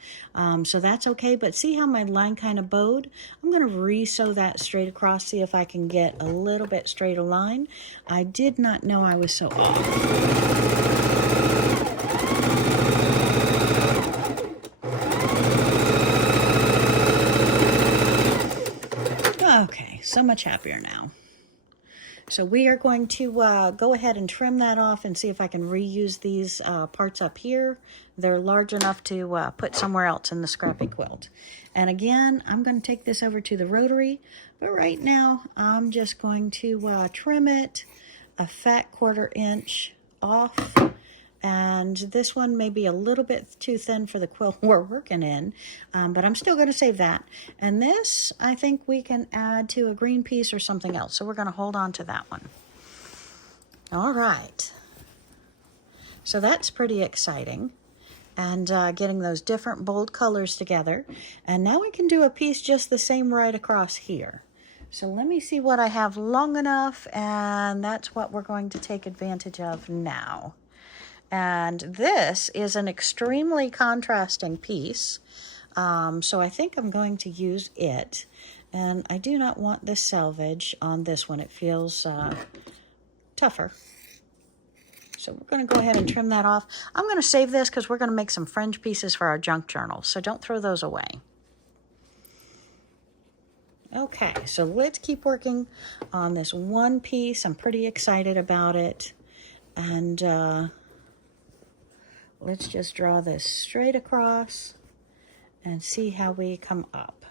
So that's okay, but see how my line kind of bowed? I'm going to re-sew that straight across, see if I can get a little bit straighter line. I did not know I was so off. Okay, so much happier now. So we are going to go ahead and trim that off and see if I can reuse these parts up here. They're large enough to put somewhere else in the Scrappy quilt. And again, I'm going to take this over to the rotary, but right now I'm just going to trim it a fat 1/4 inch off. And this one may be a little bit too thin for the quilt we're working in, but I'm still going to save that. And this, I think we can add to a green piece or something else. So we're going to hold on to that one. All right. So that's pretty exciting. And getting those different bold colors together. And now we can do a piece just the same right across here. So let me see what I have long enough, and that's what we're going to take advantage of now. And this is an extremely contrasting piece, so I think I'm going to use it. And I do not want the selvage on this one. It feels tougher. So we're going to go ahead and trim that off. I'm going to save this because we're going to make some fringe pieces for our junk journal, so don't throw those away. Okay, so let's keep working on this one piece. I'm pretty excited about it. And let's just draw this straight across and see how we come up.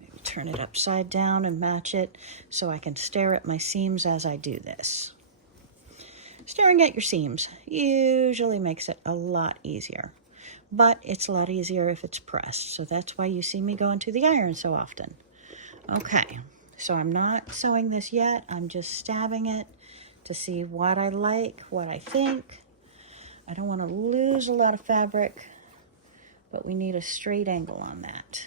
Maybe turn it upside down and match it so I can stare at my seams as I do this. Staring at your seams usually makes it a lot easier, but it's a lot easier if it's pressed. So that's why you see me going to the iron so often. Okay, so I'm not sewing this yet. I'm just stabbing it to see what I like, what I think. I don't want to lose a lot of fabric, but we need a straight angle on that.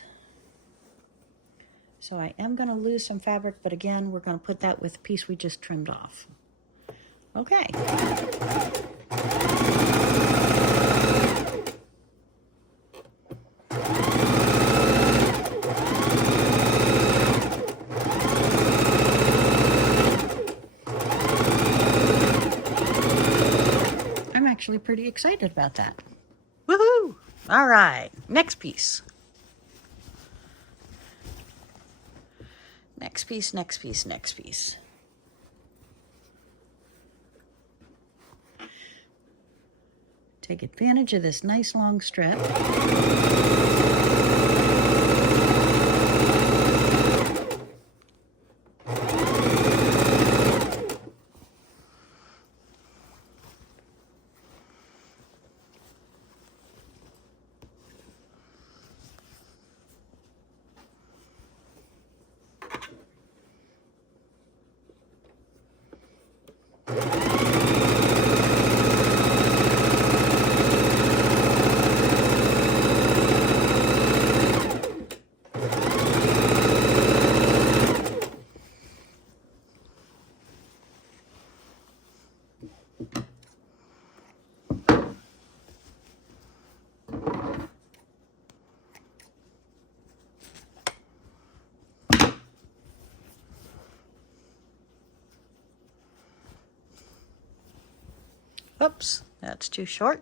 So I am going to lose some fabric, but again, we're going to put that with the piece we just trimmed off. Okay. Actually pretty excited about that. Woohoo! All right, next piece. Next piece, next piece, next piece. Take advantage of this nice long strip. Oops, that's too short.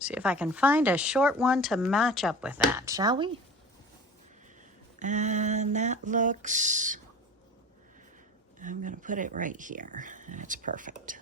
See if I can find a short one to match up with that, shall we? And that looks, I'm going to put it right here, and it's perfect.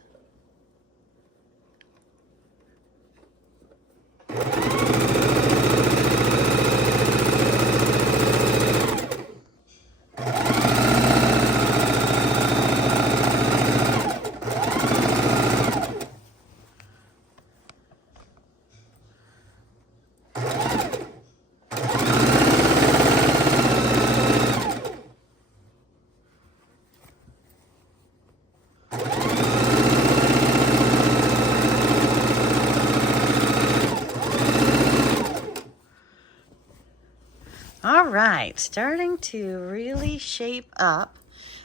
right, starting to really shape up.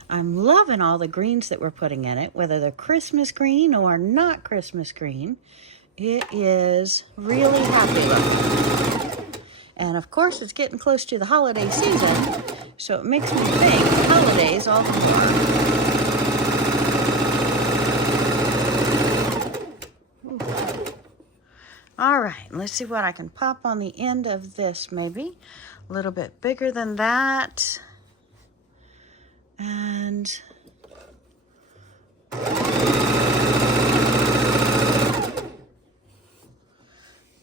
I'm loving all the greens that we're putting in it, whether they're Christmas green or not Christmas green. It is really happy looking. And of course, it's getting close to the holiday season, so it makes me think holidays all the more. All right, let's see what I can pop on the end of this, maybe. A little bit bigger than that. And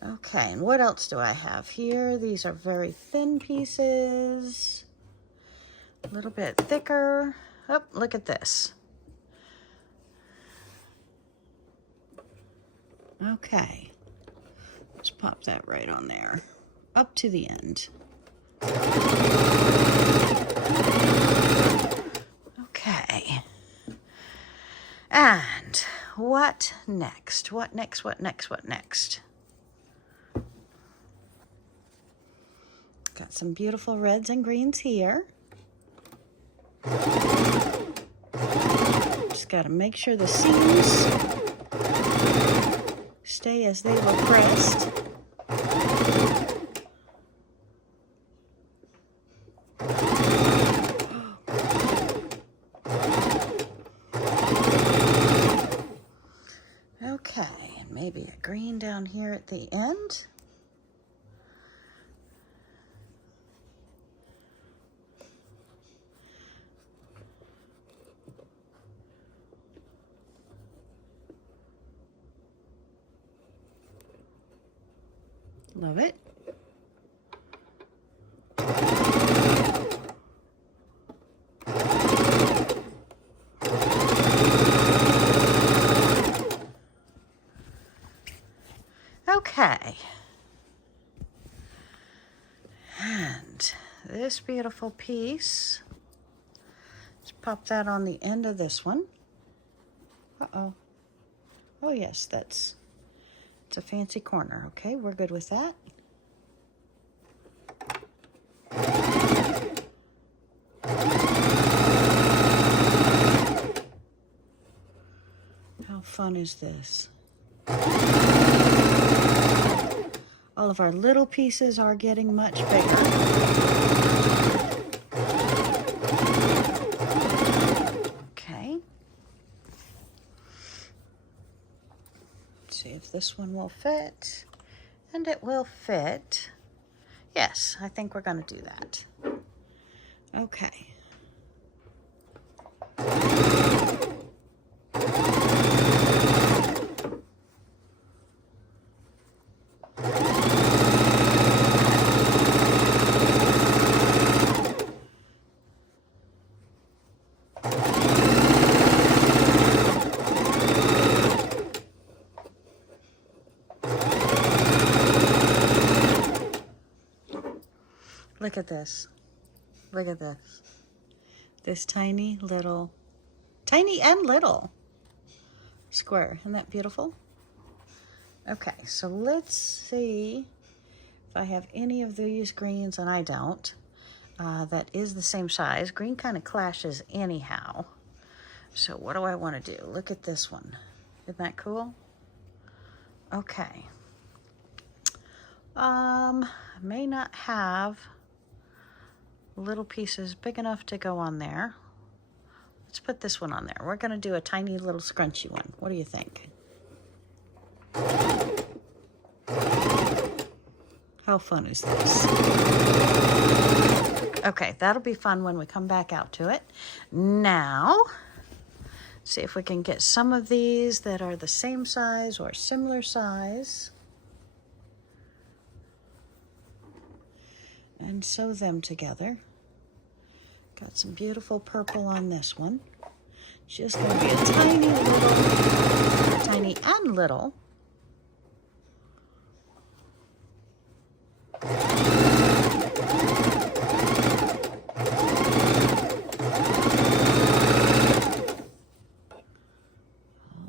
okay, and what else do I have here? These are very thin pieces. A little bit thicker. Oh, look at this. Okay. Let's pop that right on there. Up to the end. Okay. And what next? What next? What next? What next? Got some beautiful reds and greens here. Just got to make sure the seams stay as they were pressed. Okay, and maybe a green down here at the end. Love it. Okay. And this beautiful piece, let's pop that on the end of this one. Uh-oh. Oh yes, it's a fancy corner. Okay, we're good with that. How fun is this? All of our little pieces are getting much bigger. Okay. Let's see if this one will fit. And it will fit. Yes, I think we're going to do that. Okay. Look at this. Look at this. This tiny little, tiny and little square. Isn't that beautiful? Okay, so let's see if I have any of these greens, and I don't. That is the same size. Green kind of clashes anyhow. So what do I want to do? Look at this one. Isn't that cool? Okay. I may not have little pieces big enough to go on there. Let's put this one on there. We're going to do a tiny little scrunchy one. What do you think? How fun is this? Okay, that'll be fun when we come back out to it. Now, see if we can get some of these that are the same size or similar size and sew them together. Got some beautiful purple on this one. Just going to be a tiny little, tiny and little. All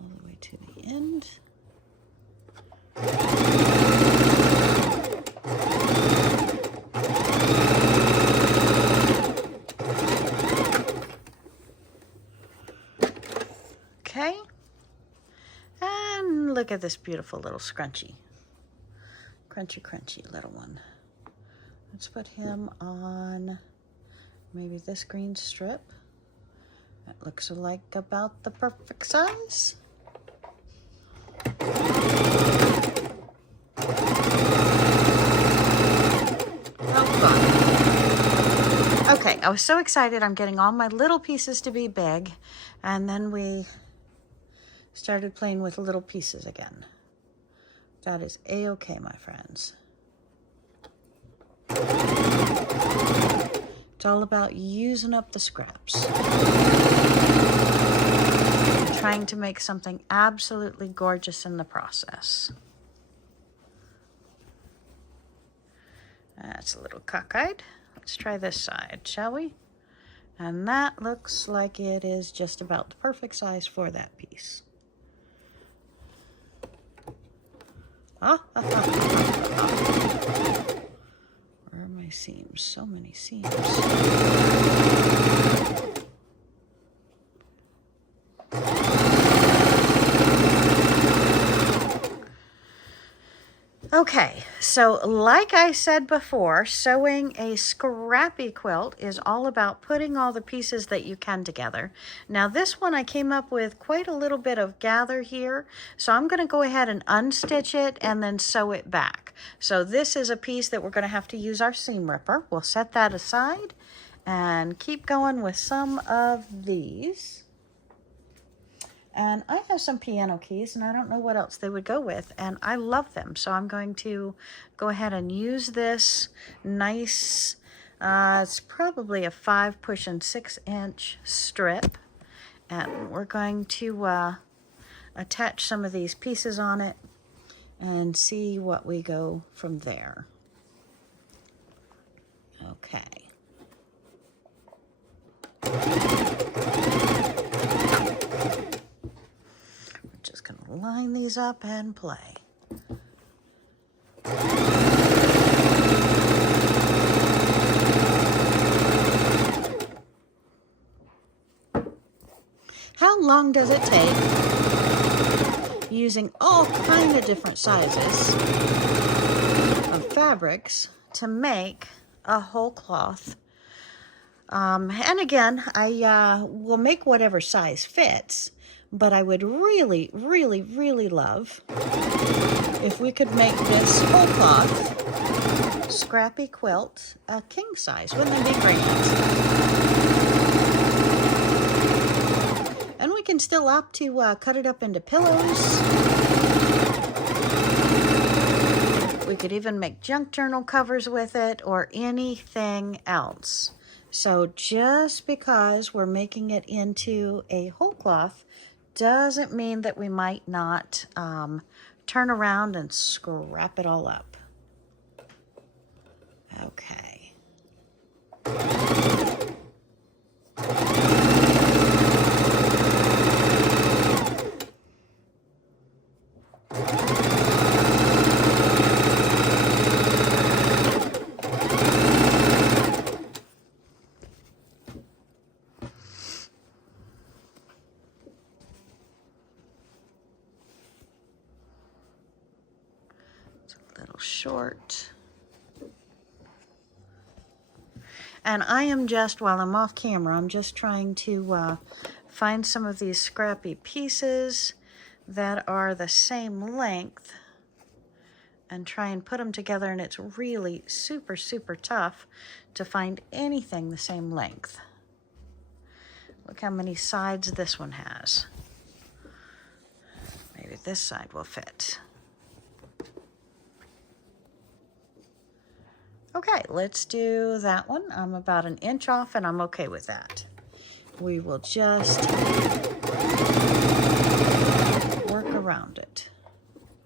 the way to the end. look at this beautiful little scrunchy. Crunchy, crunchy little one. Let's put him on maybe this green strip. That looks like about the perfect size. Oh, fun. Okay, I was so excited. I'm getting all my little pieces to be big. And then we started playing with little pieces again. That is a-okay, my friends. It's all about using up the scraps. And trying to make something absolutely gorgeous in the process. That's a little cockeyed. Let's try this side, shall we? And that looks like it is just about the perfect size for that piece. Where are my seams? So many seams. Okay, so like I said before, sewing a scrappy quilt is all about putting all the pieces that you can together. Now this one I came up with quite a little bit of gather here, so I'm going to go ahead and unstitch it and then sew it back. So this is a piece that we're going to have to use our seam ripper. We'll set that aside and keep going with some of these. And I have some piano keys, and I don't know what else they would go with, and I love them. So I'm going to go ahead and use this nice, it's probably a 5 pushing 6-inch strip. And we're going to attach some of these pieces on it and see what we go from there. Okay. Just going to line these up and play. How long does it take, using all kind of different sizes of fabrics, to make a whole cloth? And again, I will make whatever size fits. But I would really, really, really love if we could make this whole cloth scrappy quilt a king size. Wouldn't that be great? And we can still opt to cut it up into pillows. We could even make junk journal covers with it or anything else. So just because we're making it into a whole cloth doesn't mean that we might not turn around and scrap it all up. Okay. Short. And I am just, while I'm off camera, I'm just trying to find some of these scrappy pieces that are the same length and try and put them together, and it's really super, super tough to find anything the same length. Look how many sides this one has. Maybe this side will fit. Okay, let's do that one. I'm about 1 inch off, and I'm okay with that. We will just work around it.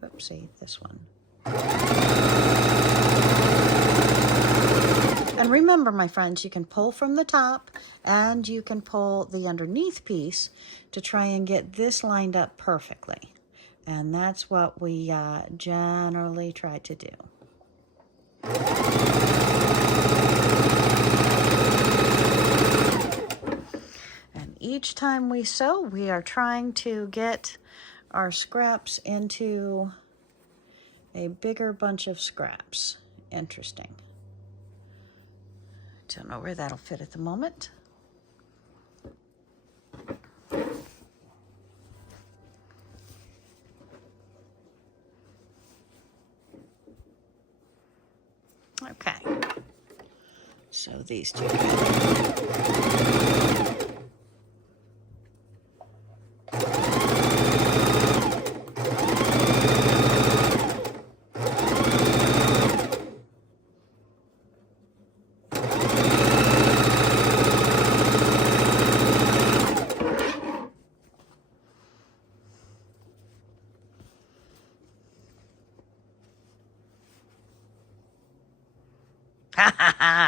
Oopsie, this one. And remember, my friends, you can pull from the top, and you can pull the underneath piece to try and get this lined up perfectly. And that's what we generally try to do. And each time we sew, we are trying to get our scraps into a bigger bunch of scraps. Interesting. Don't know where that'll fit at the moment. Okay, so these two.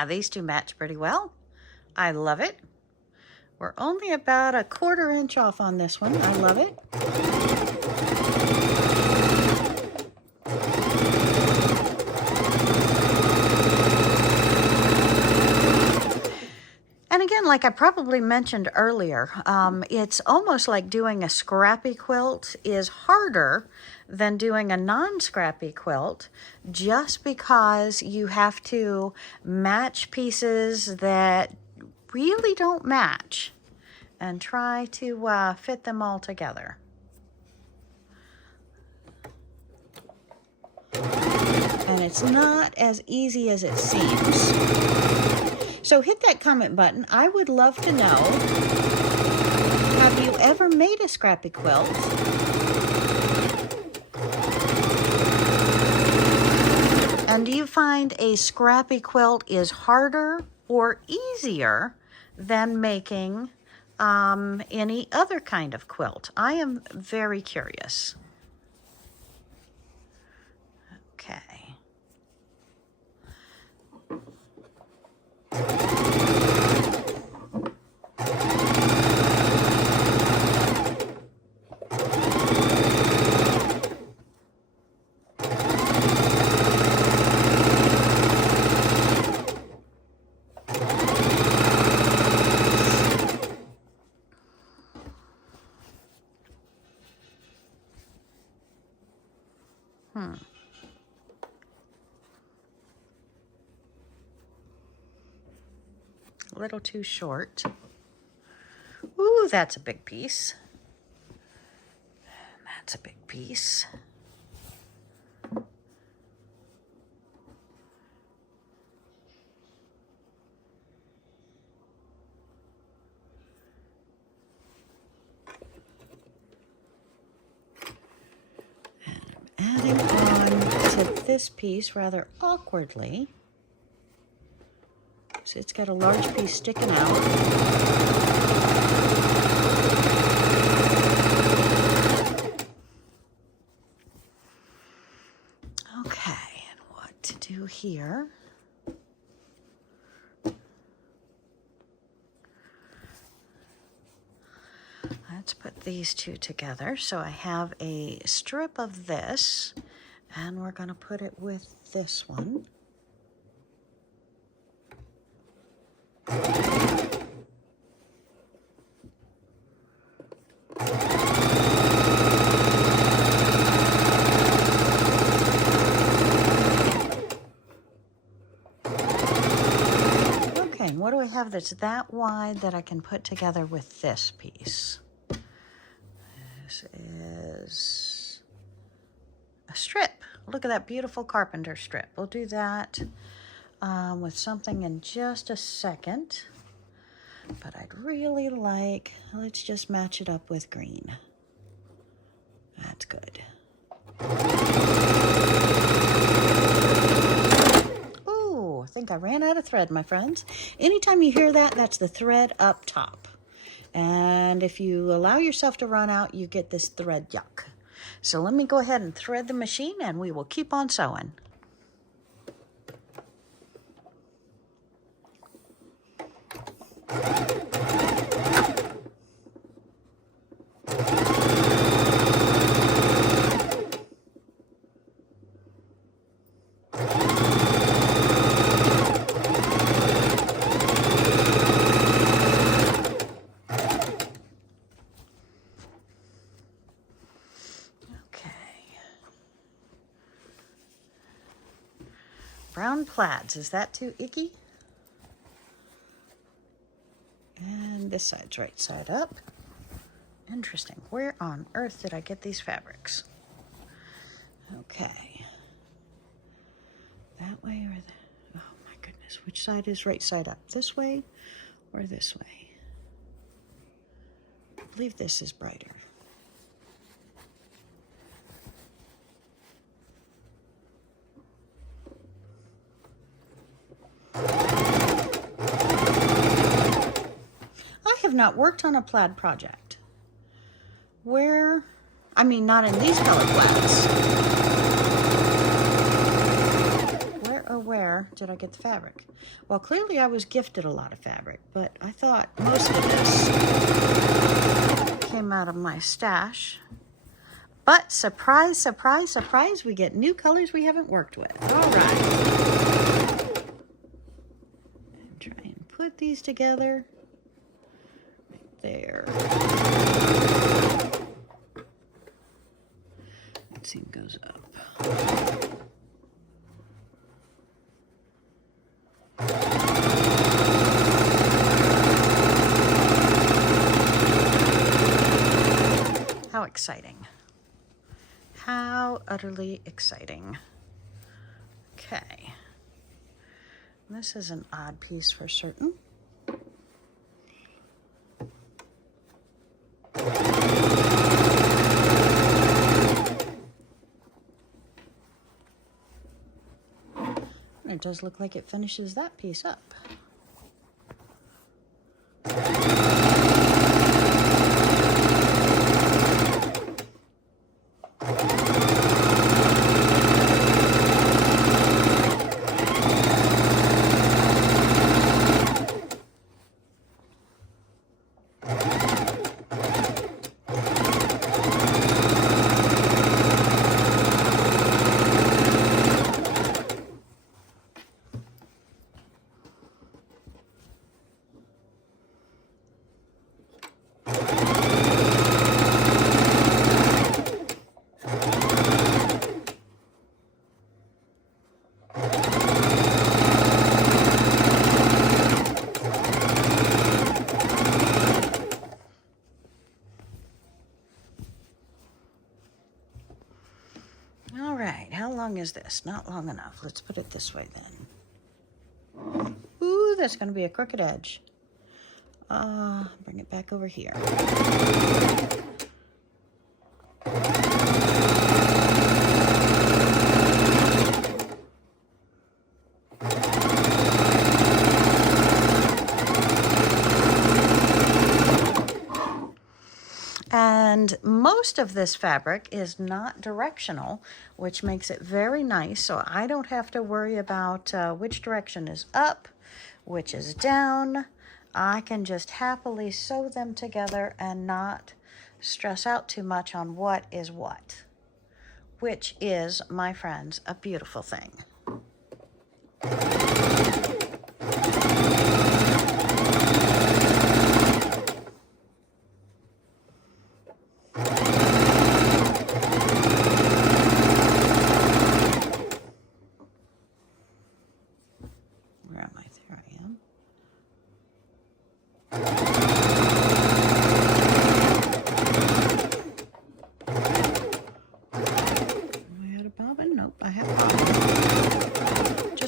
These two match pretty well. I love it. We're only about a 1/4 inch off on this one. I love it. And again, like I probably mentioned earlier, it's almost like doing a scrappy quilt is harder than doing a non-scrappy quilt, just because you have to match pieces that really don't match and try to fit them all together. And it's not as easy as it seems. So hit that comment button. I would love to know, have you ever made a scrappy quilt? And do you find a scrappy quilt is harder or easier than making any other kind of quilt? I am very curious. Okay. A little too short. Ooh, that's a big piece. That's a big piece. And I'm adding on to this piece rather awkwardly. So it's got a large piece sticking out. Okay, and what to do here? Let's put these two together. So I have a strip of this, and we're going to put it with this one. Okay, and what do I have that's that wide that I can put together with this piece? This is a strip. Look at that beautiful carpenter strip. We'll do that with something in just a second. But I'd really like, let's just match it up with green. That's good. Ooh, I think I ran out of thread, my friends. Anytime you hear that, that's the thread up top. And if you allow yourself to run out, you get this thread yuck. So let me go ahead and thread the machine, and we will keep on sewing. on plaids. Is that too icky? And this side's right side up. Interesting. Where on earth did I get these fabrics? Okay. That way or that? Oh my goodness. Which side is right side up? This way or this way? I believe this is brighter. I have not worked on a plaid project. Where, I mean, not in these color plaids. Where did I get the fabric? Well, clearly I was gifted a lot of fabric, but I thought most of this came out of my stash. But surprise, surprise, surprise, we get new colors we haven't worked with. All right. And try and put these together. Right there. That seam goes up. How exciting. How utterly exciting. Okay. This is an odd piece for certain. It does look like it finishes that piece up. All right, how long is this? Not long enough. Let's put it this way then. Ooh, that's going to be a crooked edge. Bring it back over here. And most of this fabric is not directional, which makes it very nice. So I don't have to worry about which direction is up, which is down. I can just happily sew them together and not stress out too much on what is what, which is, my friends, a beautiful thing.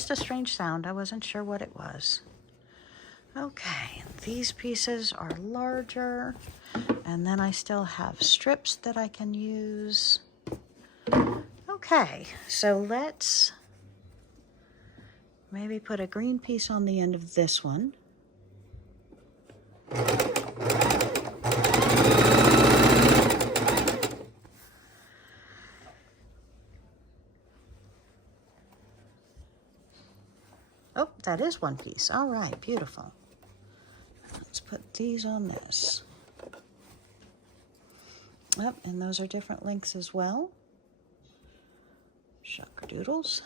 A strange sound. I wasn't sure what it was. Okay, these pieces are larger, and then I still have strips that I can use. Okay, so let's maybe put a green piece on the end of this one. Oh, that is one piece. All right, beautiful. Let's put these on this. Yep, and those are different lengths as well. Shuckadoodles.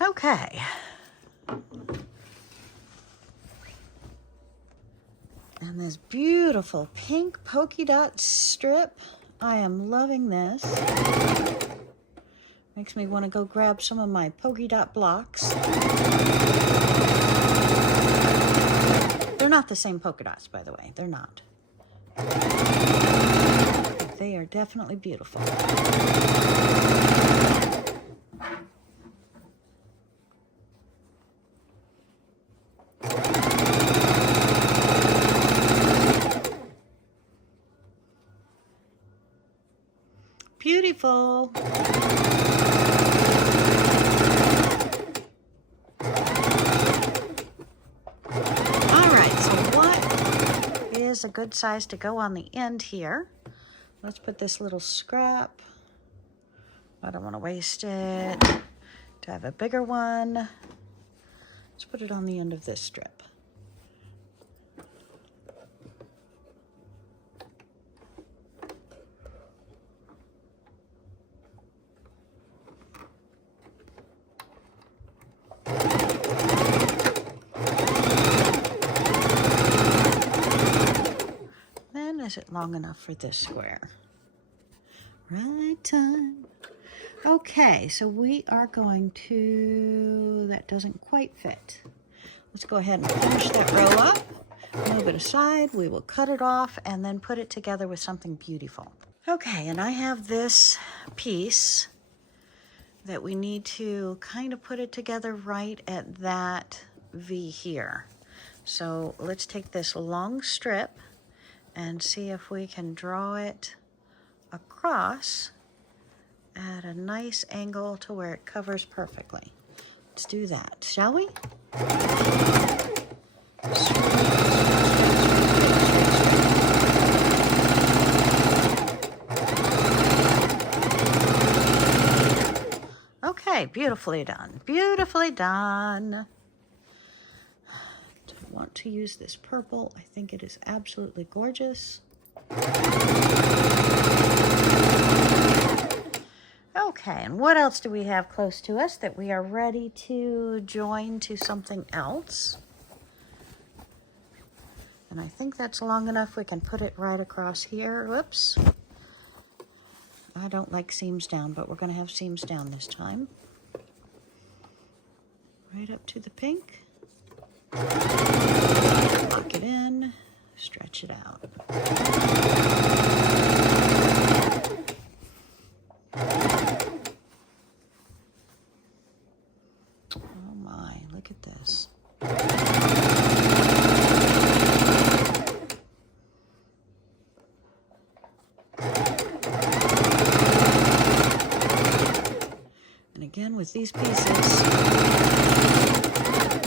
Okay. And this beautiful pink polka dot strip. I am loving this. Makes me want to go grab some of my polka dot blocks. They're not the same polka dots, by the way. They're not. They are definitely beautiful. Beautiful. Is a good size to go on the end here. Let's put this little scrap. I don't want to waste it. To have a bigger one, let's put it on the end of this strip. Is it long enough for this square? Right time. Okay, so we are going to, that doesn't quite fit. Let's go ahead and finish that row up, move it aside, we will cut it off and then put it together with something beautiful. Okay, and I have this piece that we need to kind of put it together right at that V here. So let's take this long strip and see if we can draw it across at a nice angle to where it covers perfectly. Let's do that, shall we? Okay, beautifully done. Beautifully done. I want to use this purple. I think it is absolutely gorgeous. Okay, and what else do we have close to us that we are ready to join to something else? And I think that's long enough. We can put it right across here. Whoops. I don't like seams down, but we're going to have seams down this time. Right up to the pink. Lock it in, stretch it out. Oh my, look at this. And again, with these pieces,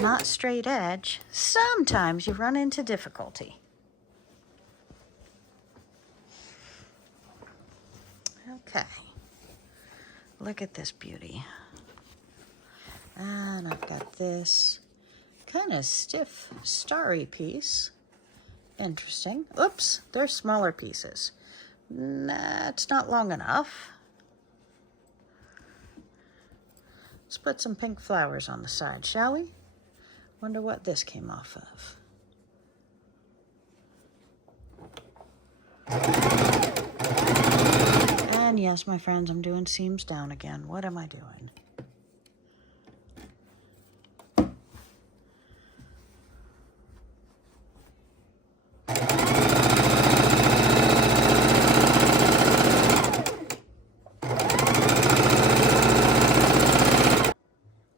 not straight edge, sometimes you run into difficulty. Okay, look at this beauty. And I've got this kind of stiff, starry piece. Interesting. Oops, they're smaller pieces. That's not long enough. Let's put some pink flowers on the side, shall we? Wonder what this came off of. And yes, my friends, I'm doing seams down again. What am I doing?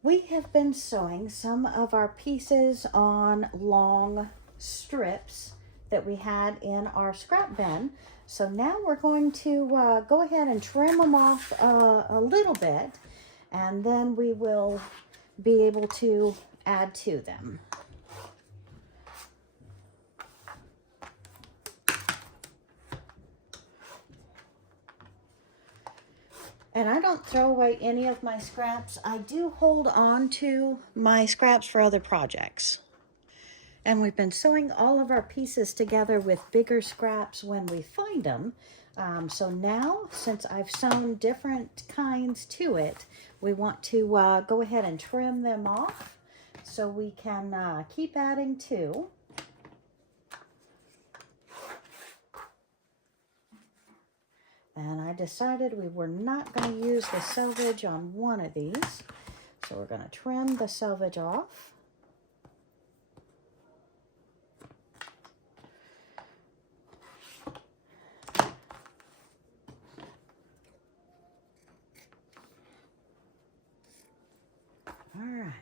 We have been sewing some of our pieces on long strips that we had in our scrap bin. So now we're going to go ahead and trim them off a little bit, and then we will be able to add to them. And I don't throw away any of my scraps. I do hold on to my scraps for other projects. And we've been sewing all of our pieces together with bigger scraps when we find them. So now, since I've sewn different kinds to it, we want to go ahead and trim them off so we can keep adding to. And I decided we were not going to use the selvage on one of these. So we're going to trim the selvage off. All right.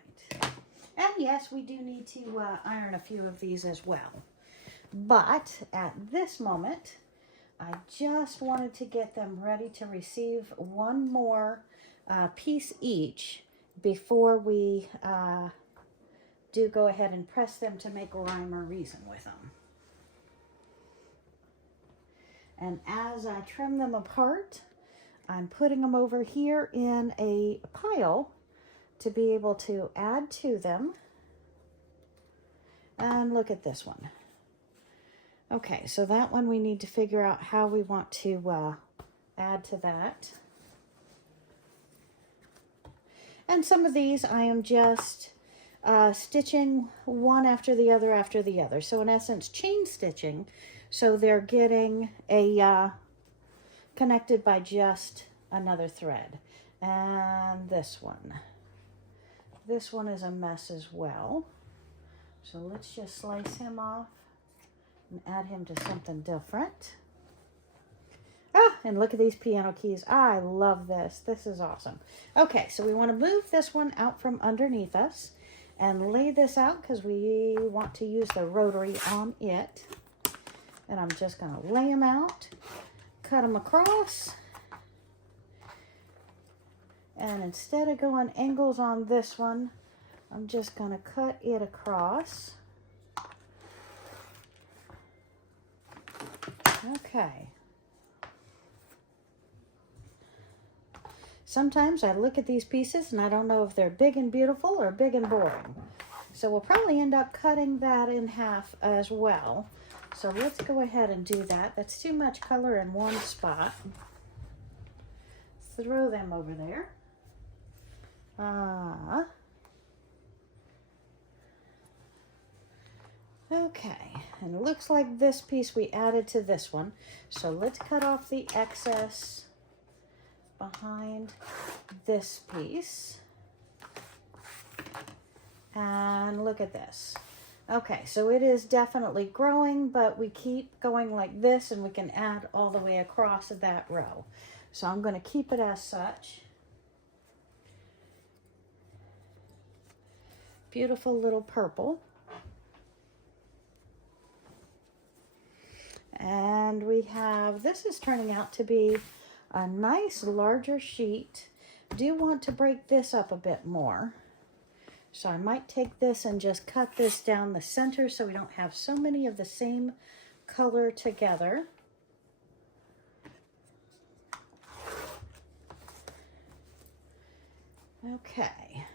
And yes, we do need to iron a few of these as well. But at this moment, I just wanted to get them ready to receive one more piece each before we do go ahead and press them to make rhyme or reason with them. And as I trim them apart, I'm putting them over here in a pile to be able to add to them. And look at this one. Okay, so that one we need to figure out how we want to add to that. And some of these I am just stitching one after the other. So in essence, chain stitching. So they're getting a connected by just another thread. And this one. This one is a mess as well. So let's just slice him off and add him to something different. Ah, and look at these piano keys. I love this. This is awesome. Okay, so we want to move this one out from underneath us and lay this out because we want to use the rotary on it. And I'm just going to lay them out, cut them across. And instead of going angles on this one, I'm just going to cut it across. Okay. Sometimes I look at these pieces and I don't know if they're big and beautiful or big and boring. So we'll probably end up cutting that in half as well. So let's go ahead and do that. That's too much color in one spot. Throw them over there. Okay, and it looks like this piece we added to this one. So let's cut off the excess behind this piece. And look at this. Okay, so it is definitely growing, but we keep going like this and we can add all the way across that row. So I'm going to keep it as such. Beautiful little purple. And we have, this is turning out to be a nice larger sheet. Do want to break this up a bit more. So I might take this and just cut this down the center so we don't have so many of the same color together. Okay.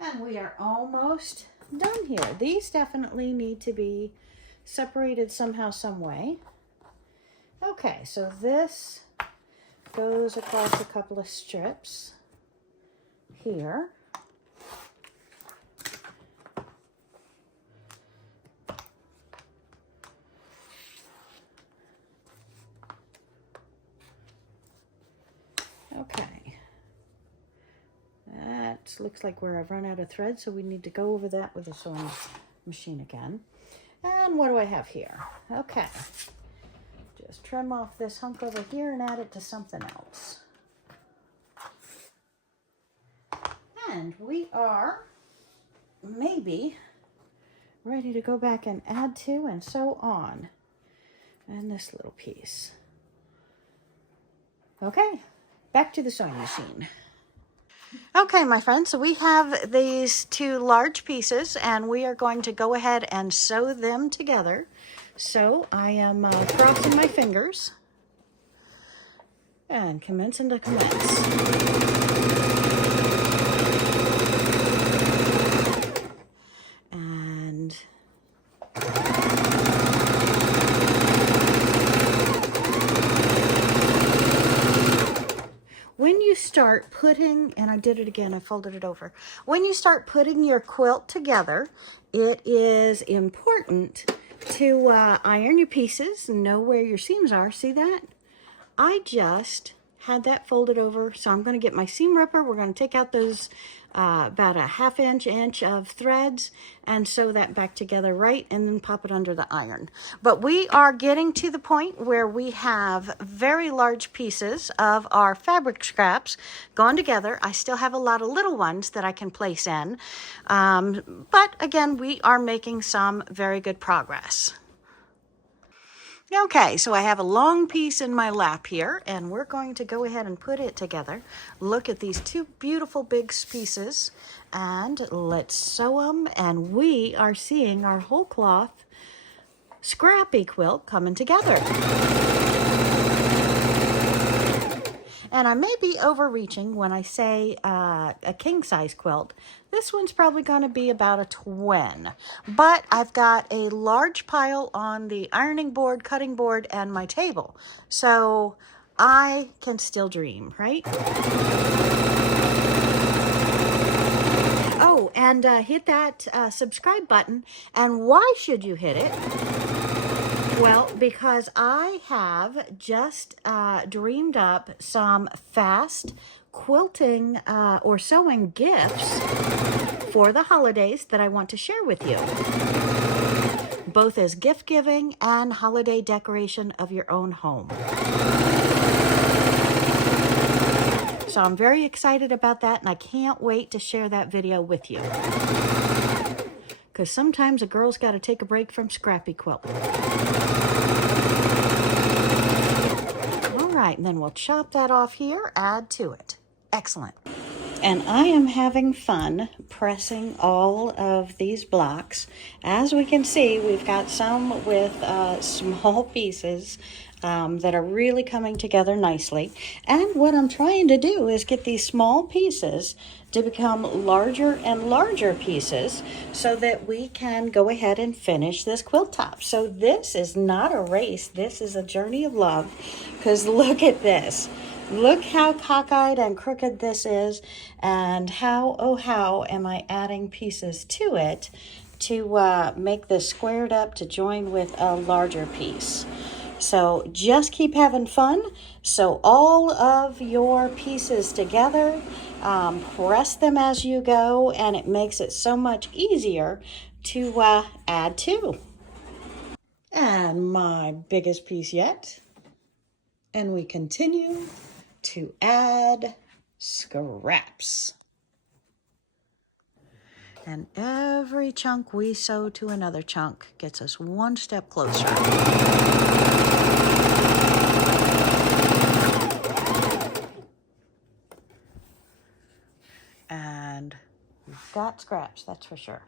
And we are almost done here. These definitely need to be separated somehow, some way. Okay, so this goes across a couple of strips here. Okay. That looks like where I've run out of thread, so we need to go over that with a sewing machine again. And what do I have here? Okay. Just trim off this hunk over here and add it to something else. And we are maybe ready to go back and add to and sew on. And this little piece. Okay, back to the sewing machine. Okay, my friends, so we have these two large pieces and we are going to go ahead and sew them together. So I am crossing my fingers and commencing to commence. And start putting, and I did it again, I folded it over. When you start putting your quilt together, it is important to iron your pieces and know where your seams are. See that? I just had that folded over, so I'm going to get my seam ripper. We're going to take out those about a ½ inch of threads and sew that back together right, and then pop it under the iron. But we are getting to the point where we have very large pieces of our fabric scraps gone together. I still have a lot of little ones that I can place in, but again, we are making some very good progress. Okay, so I have a long piece in my lap here, and we're going to go ahead and put it together. Look at these two beautiful big pieces, and let's sew them, and we are seeing our whole cloth Scrappy quilt coming together. And I may be overreaching when I say a king-size quilt. This one's probably going to be about a twin. But I've got a large pile on the ironing board, cutting board, and my table. So I can still dream, right? Oh, and hit that subscribe button. And why should you hit it? Well, because I have just dreamed up some fast quilting or sewing gifts for the holidays that I want to share with you, both as gift giving and holiday decoration of your own home. So I'm very excited about that, and I can't wait to share that video with you. Because sometimes a girl's got to take a break from Scrappy Quilt. All right, and then we'll chop that off here, add to it. Excellent. And I am having fun pressing all of these blocks. As we can see, we've got some with small pieces that are really coming together nicely. And what I'm trying to do is get these small pieces to become larger and larger pieces so that we can go ahead and finish this quilt top. So this is not a race. This is a journey of love, because look at this. Look how cockeyed and crooked this is, and how, oh how, am I adding pieces to it to make this squared up to join with a larger piece. So just keep having fun. Sew all of your pieces together, press them as you go, and it makes it so much easier to add to. And my biggest piece yet. And we continue to add scraps. And every chunk we sew to another chunk gets us one step closer. And we've got scraps, that's for sure.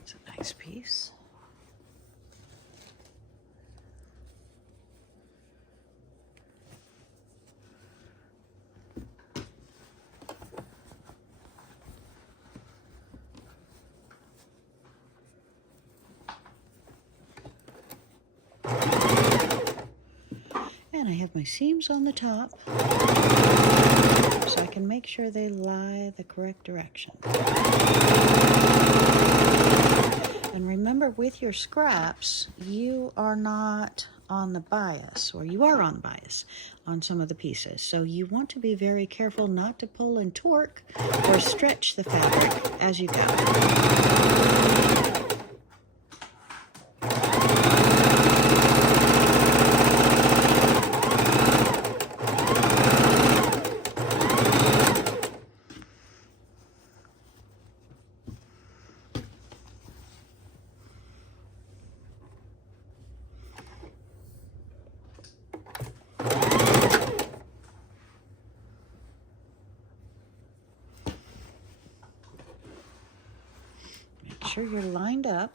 It's a nice piece. And I have my seams on the top, so I can make sure they lie the correct direction. And remember, with your scraps, you are not on the bias, or you are on bias on some of the pieces. So you want to be very careful not to pull and torque or stretch the fabric as you go. Make sure you're lined up.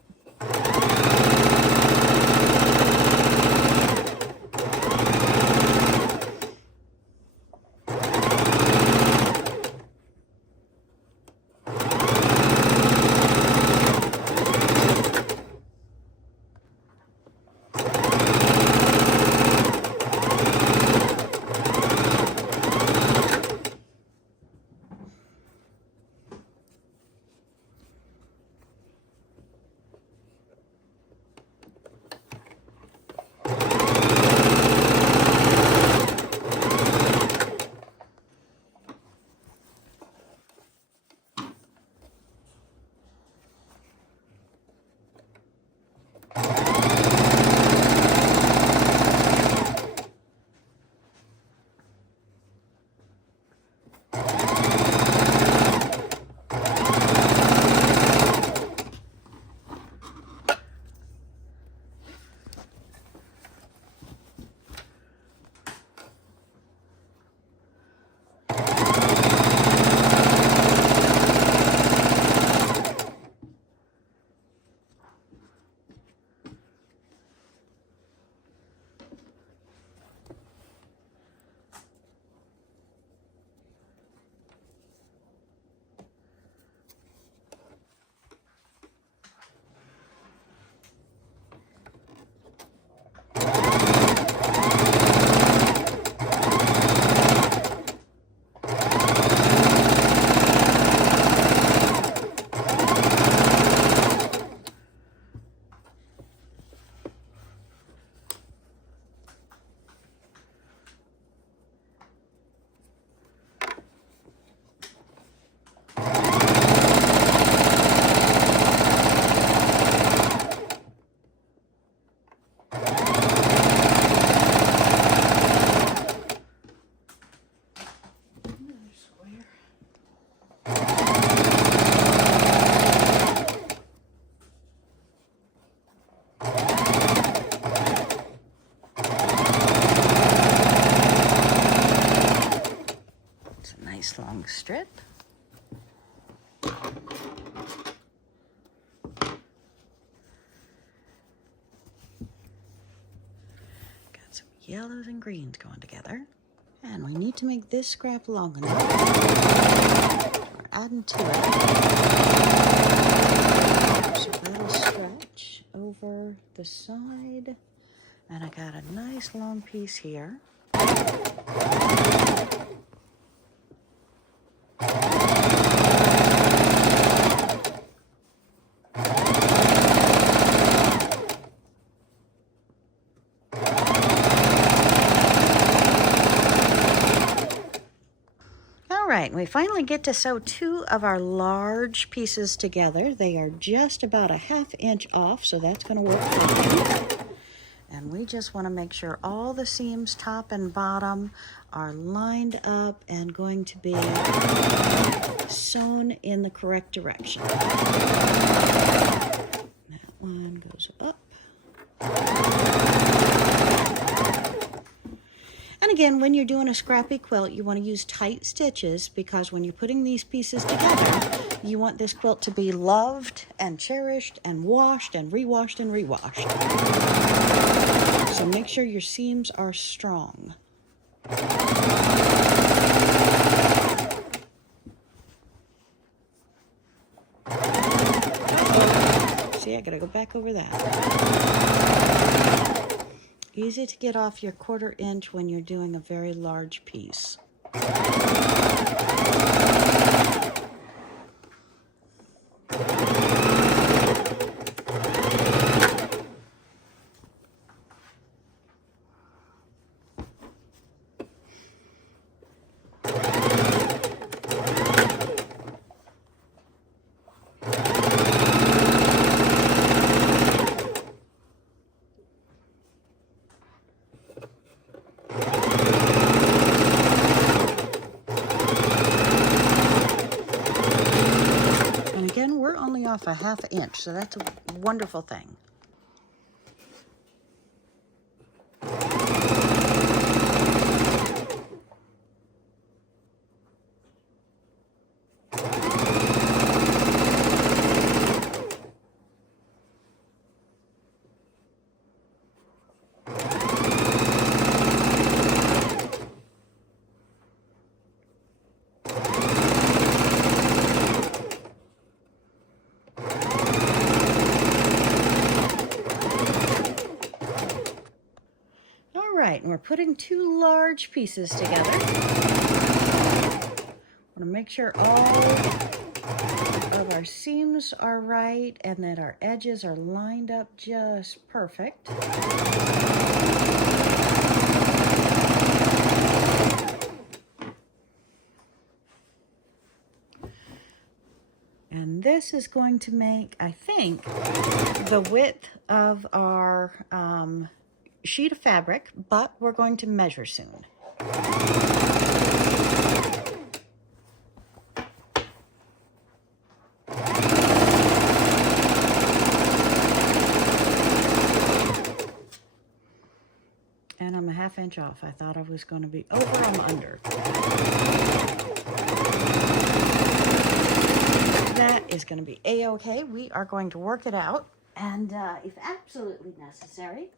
nice long strip. Got some yellows and greens going together. And we need to make this scrap long enough. We're adding to it. So that'll stretch over the side. And I got a nice long piece here. All right, we finally get to sew two of our large pieces together. They are just about a ½ inch off, so that's going to work fine. And we just want to make sure all the seams, top and bottom, are lined up and going to be sewn in the correct direction. That one goes up. And again, when you're doing a scrappy quilt, you want to use tight stitches because when you're putting these pieces together, you want this quilt to be loved and cherished and washed and rewashed and rewashed. So make sure your seams are strong. See, I gotta go back over that. Easy to get off your 1/4 inch when you're doing a very large piece. Off a ½ inch, so that's a wonderful thing. And we're putting two large pieces together. Want to make sure all of our seams are right and that our edges are lined up just perfect. And this is going to make, I think, the width of our sheet of fabric, but we're going to measure soon. And I'm a ½ inch off. I thought I was going to be over, I'm under. That is going to be a-okay. We are going to work it out, and if absolutely necessary,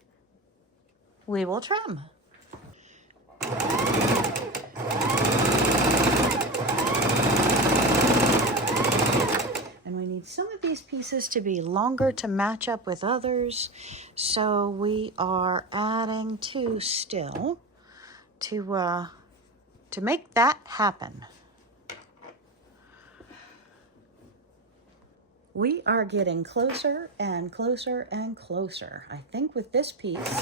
we will trim. And we need some of these pieces to be longer to match up with others, so we are adding 2 still to make that happen. We are getting closer and closer and closer. I think with this piece,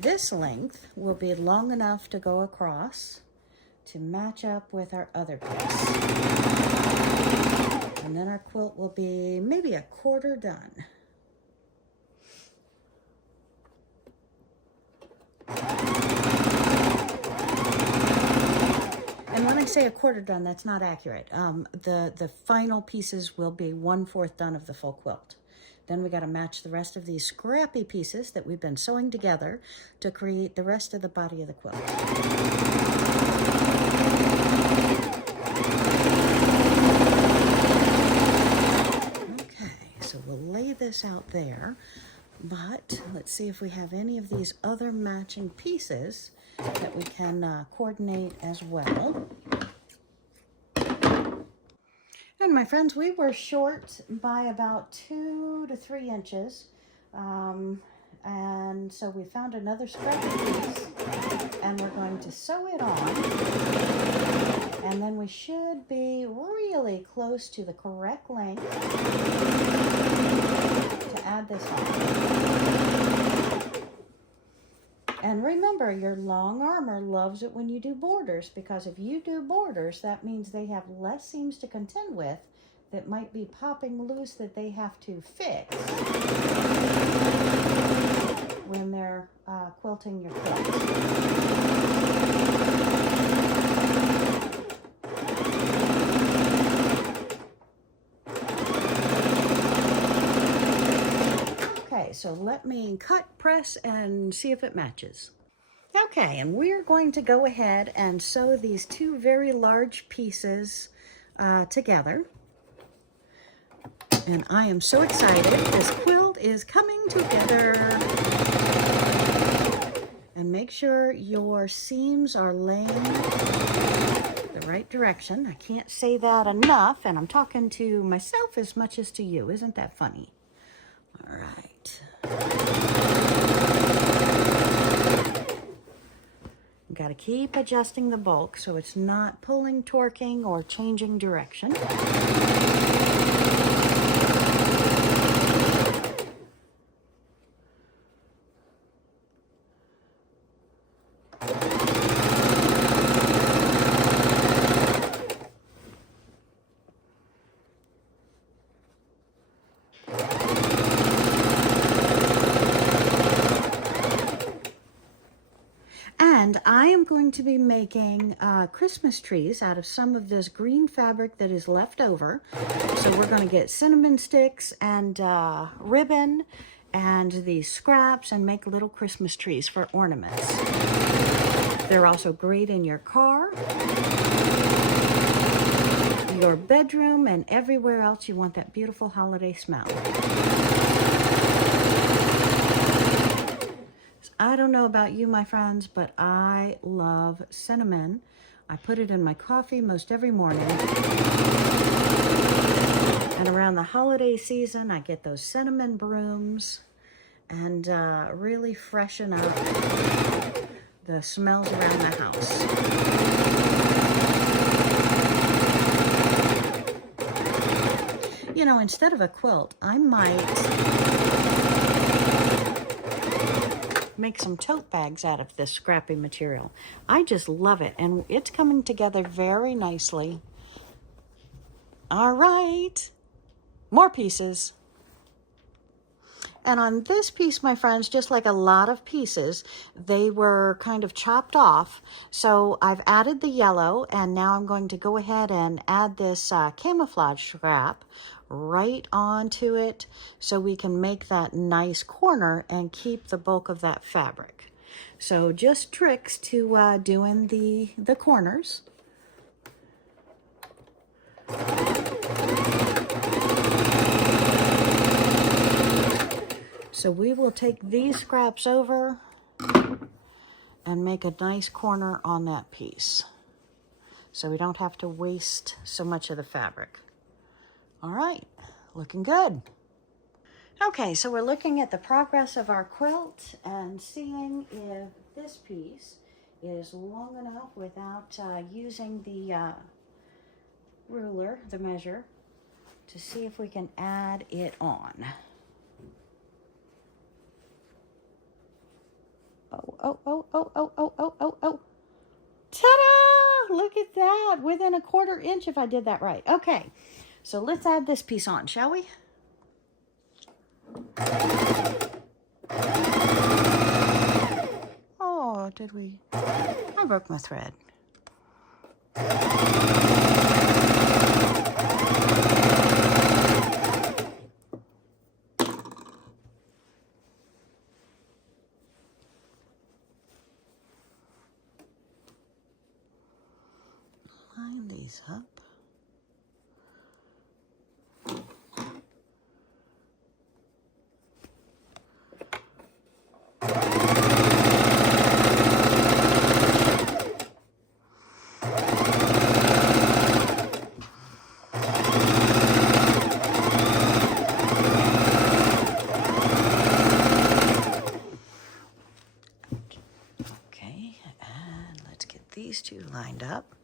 this length will be long enough to go across to match up with our other piece. And then our quilt will be maybe a 1/4 done. And when I say a 1/4 done, that's not accurate. The final pieces will be 1/4 done of the full quilt. Then we got to match the rest of these scrappy pieces that we've been sewing together to create the rest of the body of the quilt. this out there. But let's see if we have any of these other matching pieces that we can coordinate as well. And my friends, we were short by about 2 to 3 inches. And so we found another scrappy piece and we're going to sew it on. And then we should be really close to the correct length to add this on. And remember, your long armor loves it when you do borders, because if you do borders, that means they have less seams to contend with that might be popping loose that they have to fix when they're quilting your quilt. Okay, so let me cut, press, and see if it matches. Okay, and we're going to go ahead and sew these 2 very large pieces together. And I am so excited. This quilt is coming together. And make sure your seams are laying the right direction. I can't say that enough, and I'm talking to myself as much as to you. Isn't that funny? All right. You've got to keep adjusting the bulk so it's not pulling, torquing, or changing direction. And I am going to be making Christmas trees out of some of this green fabric that is left over. So we're going to get cinnamon sticks and ribbon and these scraps and make little Christmas trees for ornaments. They're also great in your car, your bedroom, and everywhere else you want that beautiful holiday smell. I don't know about you, my friends, but I love cinnamon. I put it in my coffee most every morning. And around the holiday season, I get those cinnamon brooms and really freshen up the smells around the house. You know, instead of a quilt, I might make some tote bags out of this scrappy material. I just love it, and it's coming together very nicely. All right, more pieces. And on this piece, my friends, just like a lot of pieces, they were kind of chopped off. So I've added the yellow, and now I'm going to go ahead and add this camouflage scrap right onto it so we can make that nice corner and keep the bulk of that fabric. So just tricks to doing the corners. So we will take these scraps over and make a nice corner on that piece so we don't have to waste so much of the fabric. All right, looking good. Okay, so we're looking at the progress of our quilt and seeing if this piece is long enough without using the ruler, the measure, to see if we can add it on. Oh. Ta-da! Look at that, within a 1/4 inch if I did that right. Okay, so let's add this piece on, shall we? Oh, did we? I broke my thread. Line these up. up.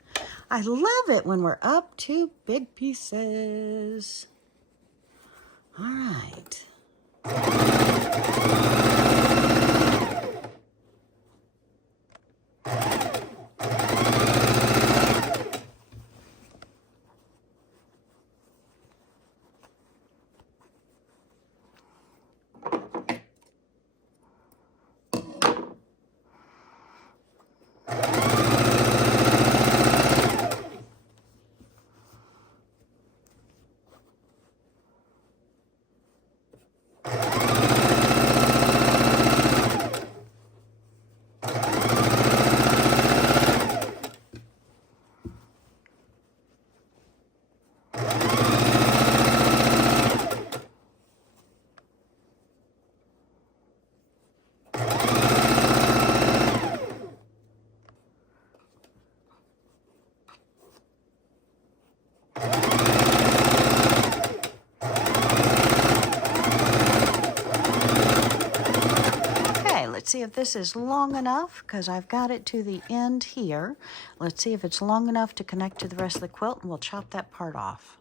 I love it when we're up to big pieces. All right. Let's see if this is long enough, because I've got it to the end here. Let's see if it's long enough to connect to the rest of the quilt, and we'll chop that part off.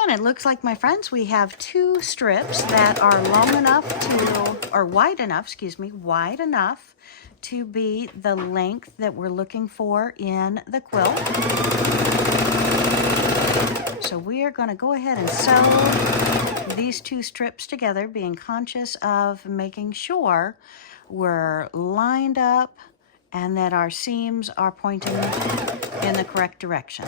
And it looks like, my friends, we have 2 strips that are long enough to, or wide enough, excuse me, wide enough to be the length that we're looking for in the quilt. So we are going to go ahead and sew these 2 strips together, being conscious of making sure we're lined up and that our seams are pointing in the correct direction.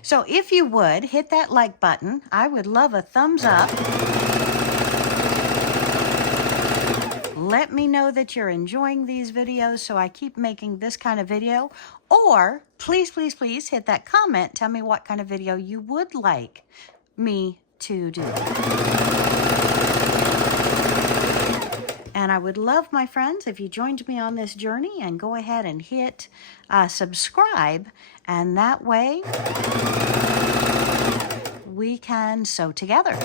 So if you would, hit that like button. I would love a thumbs up. Let me know that you're enjoying these videos so I keep making this kind of video. Or please, please, please hit that comment. Tell me what kind of video you would like me to do. And I would love, my friends, if you joined me on this journey and go ahead and hit subscribe. And that way we can sew together.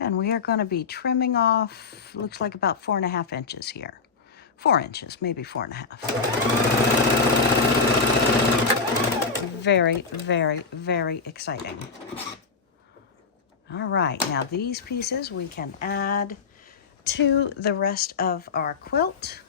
And we are going to be trimming off, looks like about 4.5 inches here. 4 inches, maybe 4.5. Very, very, very exciting. All right, now these pieces we can add to the rest of our quilt.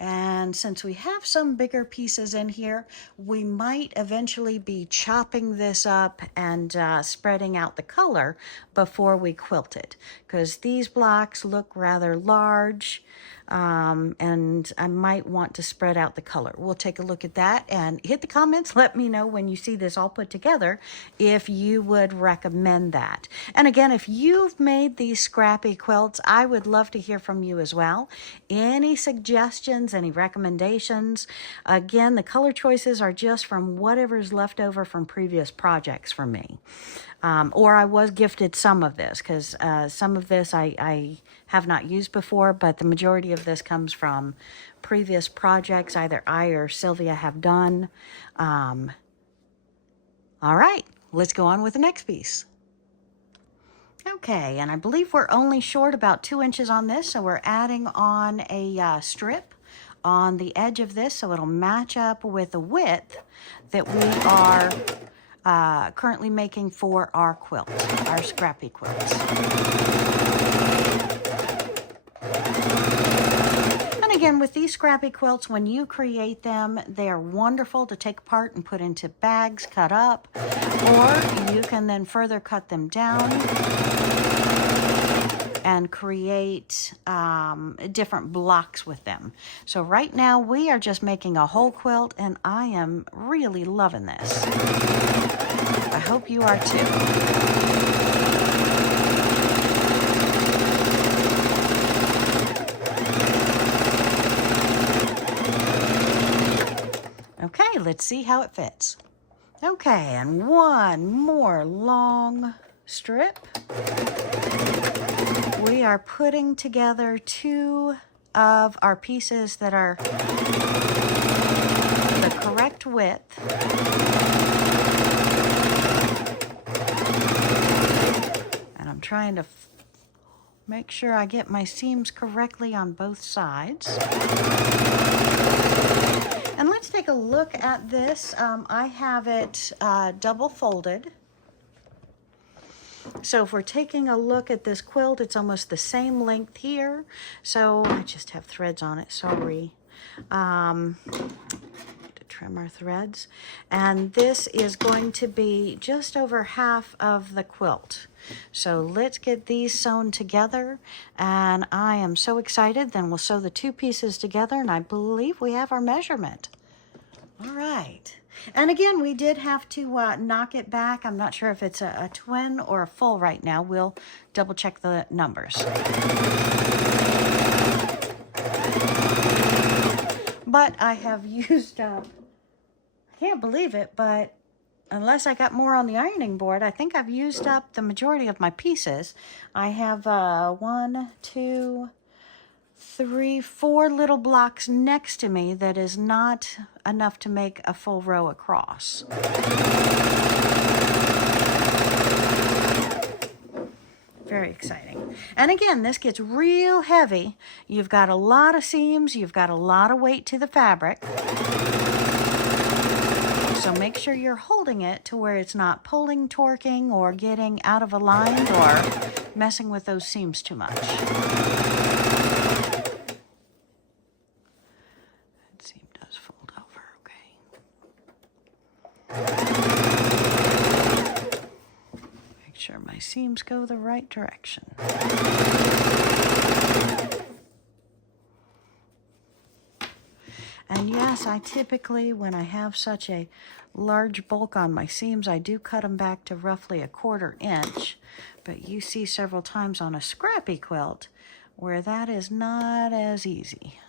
And since we have some bigger pieces in here, we might eventually be chopping this up and spreading out the color before we quilt it, because these blocks look rather large, and I might want to spread out the color. We'll take a look at that, and hit the comments. Let me know when you see this all put together if you would recommend that. And again, if you've made these scrappy quilts, I would love to hear from you as well. Any suggestions, any recommendations? Again, the color choices are just from whatever's left over from previous projects for me. Or I was gifted some of this, because some of this I have not used before, but the majority of this comes from previous projects either I or Sylvia have done. All right, let's go on with the next piece. Okay, and I believe we're only short about 2 inches on this, so we're adding on a strip on the edge of this so it'll match up with the width that we are currently making for our quilt, our Scrappy quilts. And again, with these Scrappy quilts, when you create them, they are wonderful to take apart and put into bags, cut up, or you can then further cut them down and create different blocks with them. So right now we are just making a whole quilt, and I am really loving this. I hope you are too. Okay, let's see how it fits. Okay, and one more long strip. We are putting together two of our pieces that are the correct width. And I'm trying to make sure I get my seams correctly on both sides. And let's take a look at this. I have it double folded. So if we're taking a look at this quilt, it's almost the same length here. So I just have threads on it, sorry. To trim our threads. And this is going to be just over half of the quilt. So let's get these sewn together. And I am so excited. Then we'll sew the two pieces together, and I believe we have our measurement. All right. And again, we did have to knock it back. I'm not sure if it's a twin or a full right now. We'll double check the numbers. But I have used up, I can't believe it, but unless I got more on the ironing board, I think I've used up the majority of my pieces. I have 1, 2, 3, 4 little blocks next to me that is not enough to make a full row across. Very exciting. And again, this gets real heavy. You've got a lot of seams, you've got a lot of weight to the fabric. So make sure you're holding it to where it's not pulling, torquing, or getting out of aligned or messing with those seams too much. Sure my seams go the right direction. And yes, I typically, when I have such a large bulk on my seams, I do cut them back to roughly 1/4 inch. But you see several times on a Scrappy quilt where that is not as easy.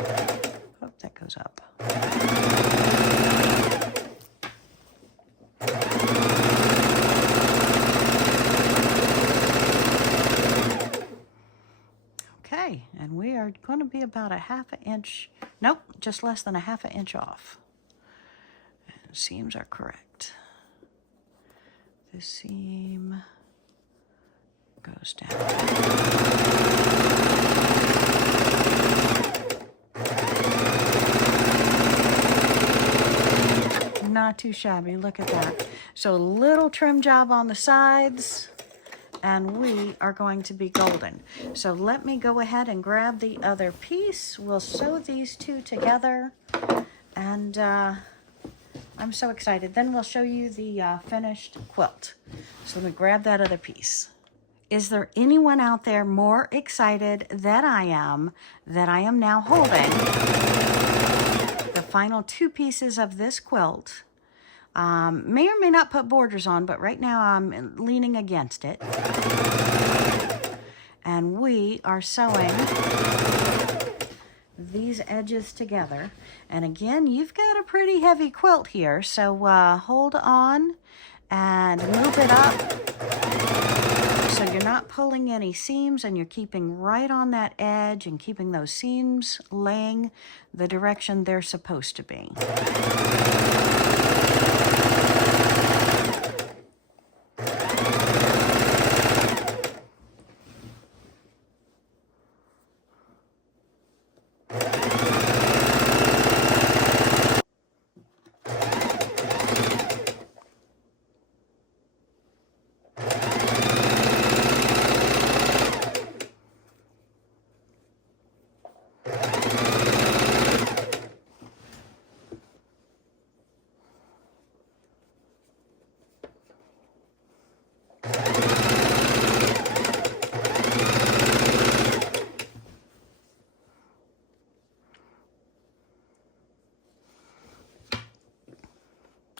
Oh, that goes up. Okay, and we are going to be about 1/2 inch, nope, just less than 1/2 inch off. And seams are correct. This seam goes down. Not too shabby, look at that. So a little trim job on the sides, and we are going to be golden. So let me go ahead and grab the other piece. We'll sew these two together, and I'm so excited. Then we'll show you the finished quilt. So let me grab that other piece. Is there anyone out there more excited than I am that I am now holding the final two pieces of this quilt? May or may not put borders on, but right now I'm leaning against it. And we are sewing these edges together. And again, you've got a pretty heavy quilt here, so hold on and move it up so you're not pulling any seams, and you're keeping right on that edge and keeping those seams laying the direction they're supposed to be.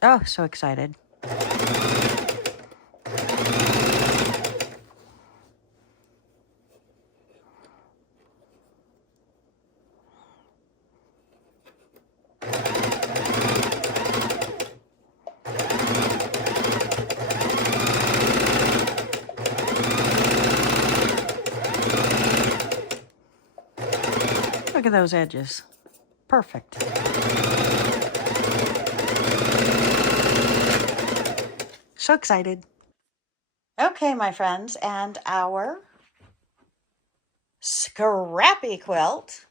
Oh, so excited. Look at those edges. Perfect. So excited. Okay, my friends, and our Scrappy quilt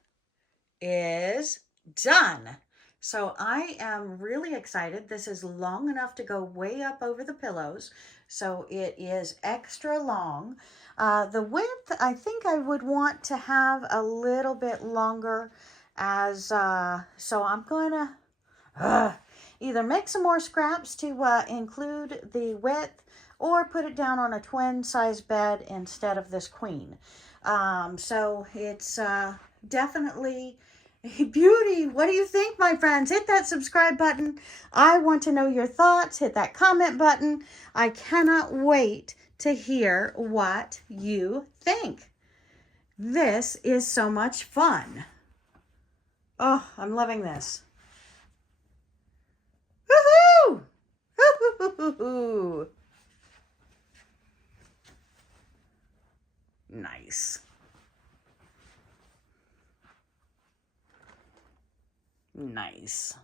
is done. So I am really excited. This is long enough to go way up over the pillows. So it is extra long. The width, I think I would want to have a little bit longer as, so I'm going to either make some more scraps to include the width or put it down on a twin size bed instead of this queen. So it's definitely a beauty. What do you think, my friends? Hit that subscribe button. I want to know your thoughts. Hit that comment button. I cannot wait to hear what you think. This is so much fun. Oh, I'm loving this. Woohoo! Woo-hoo-hoo-hoo-hoo. Nice. Nice.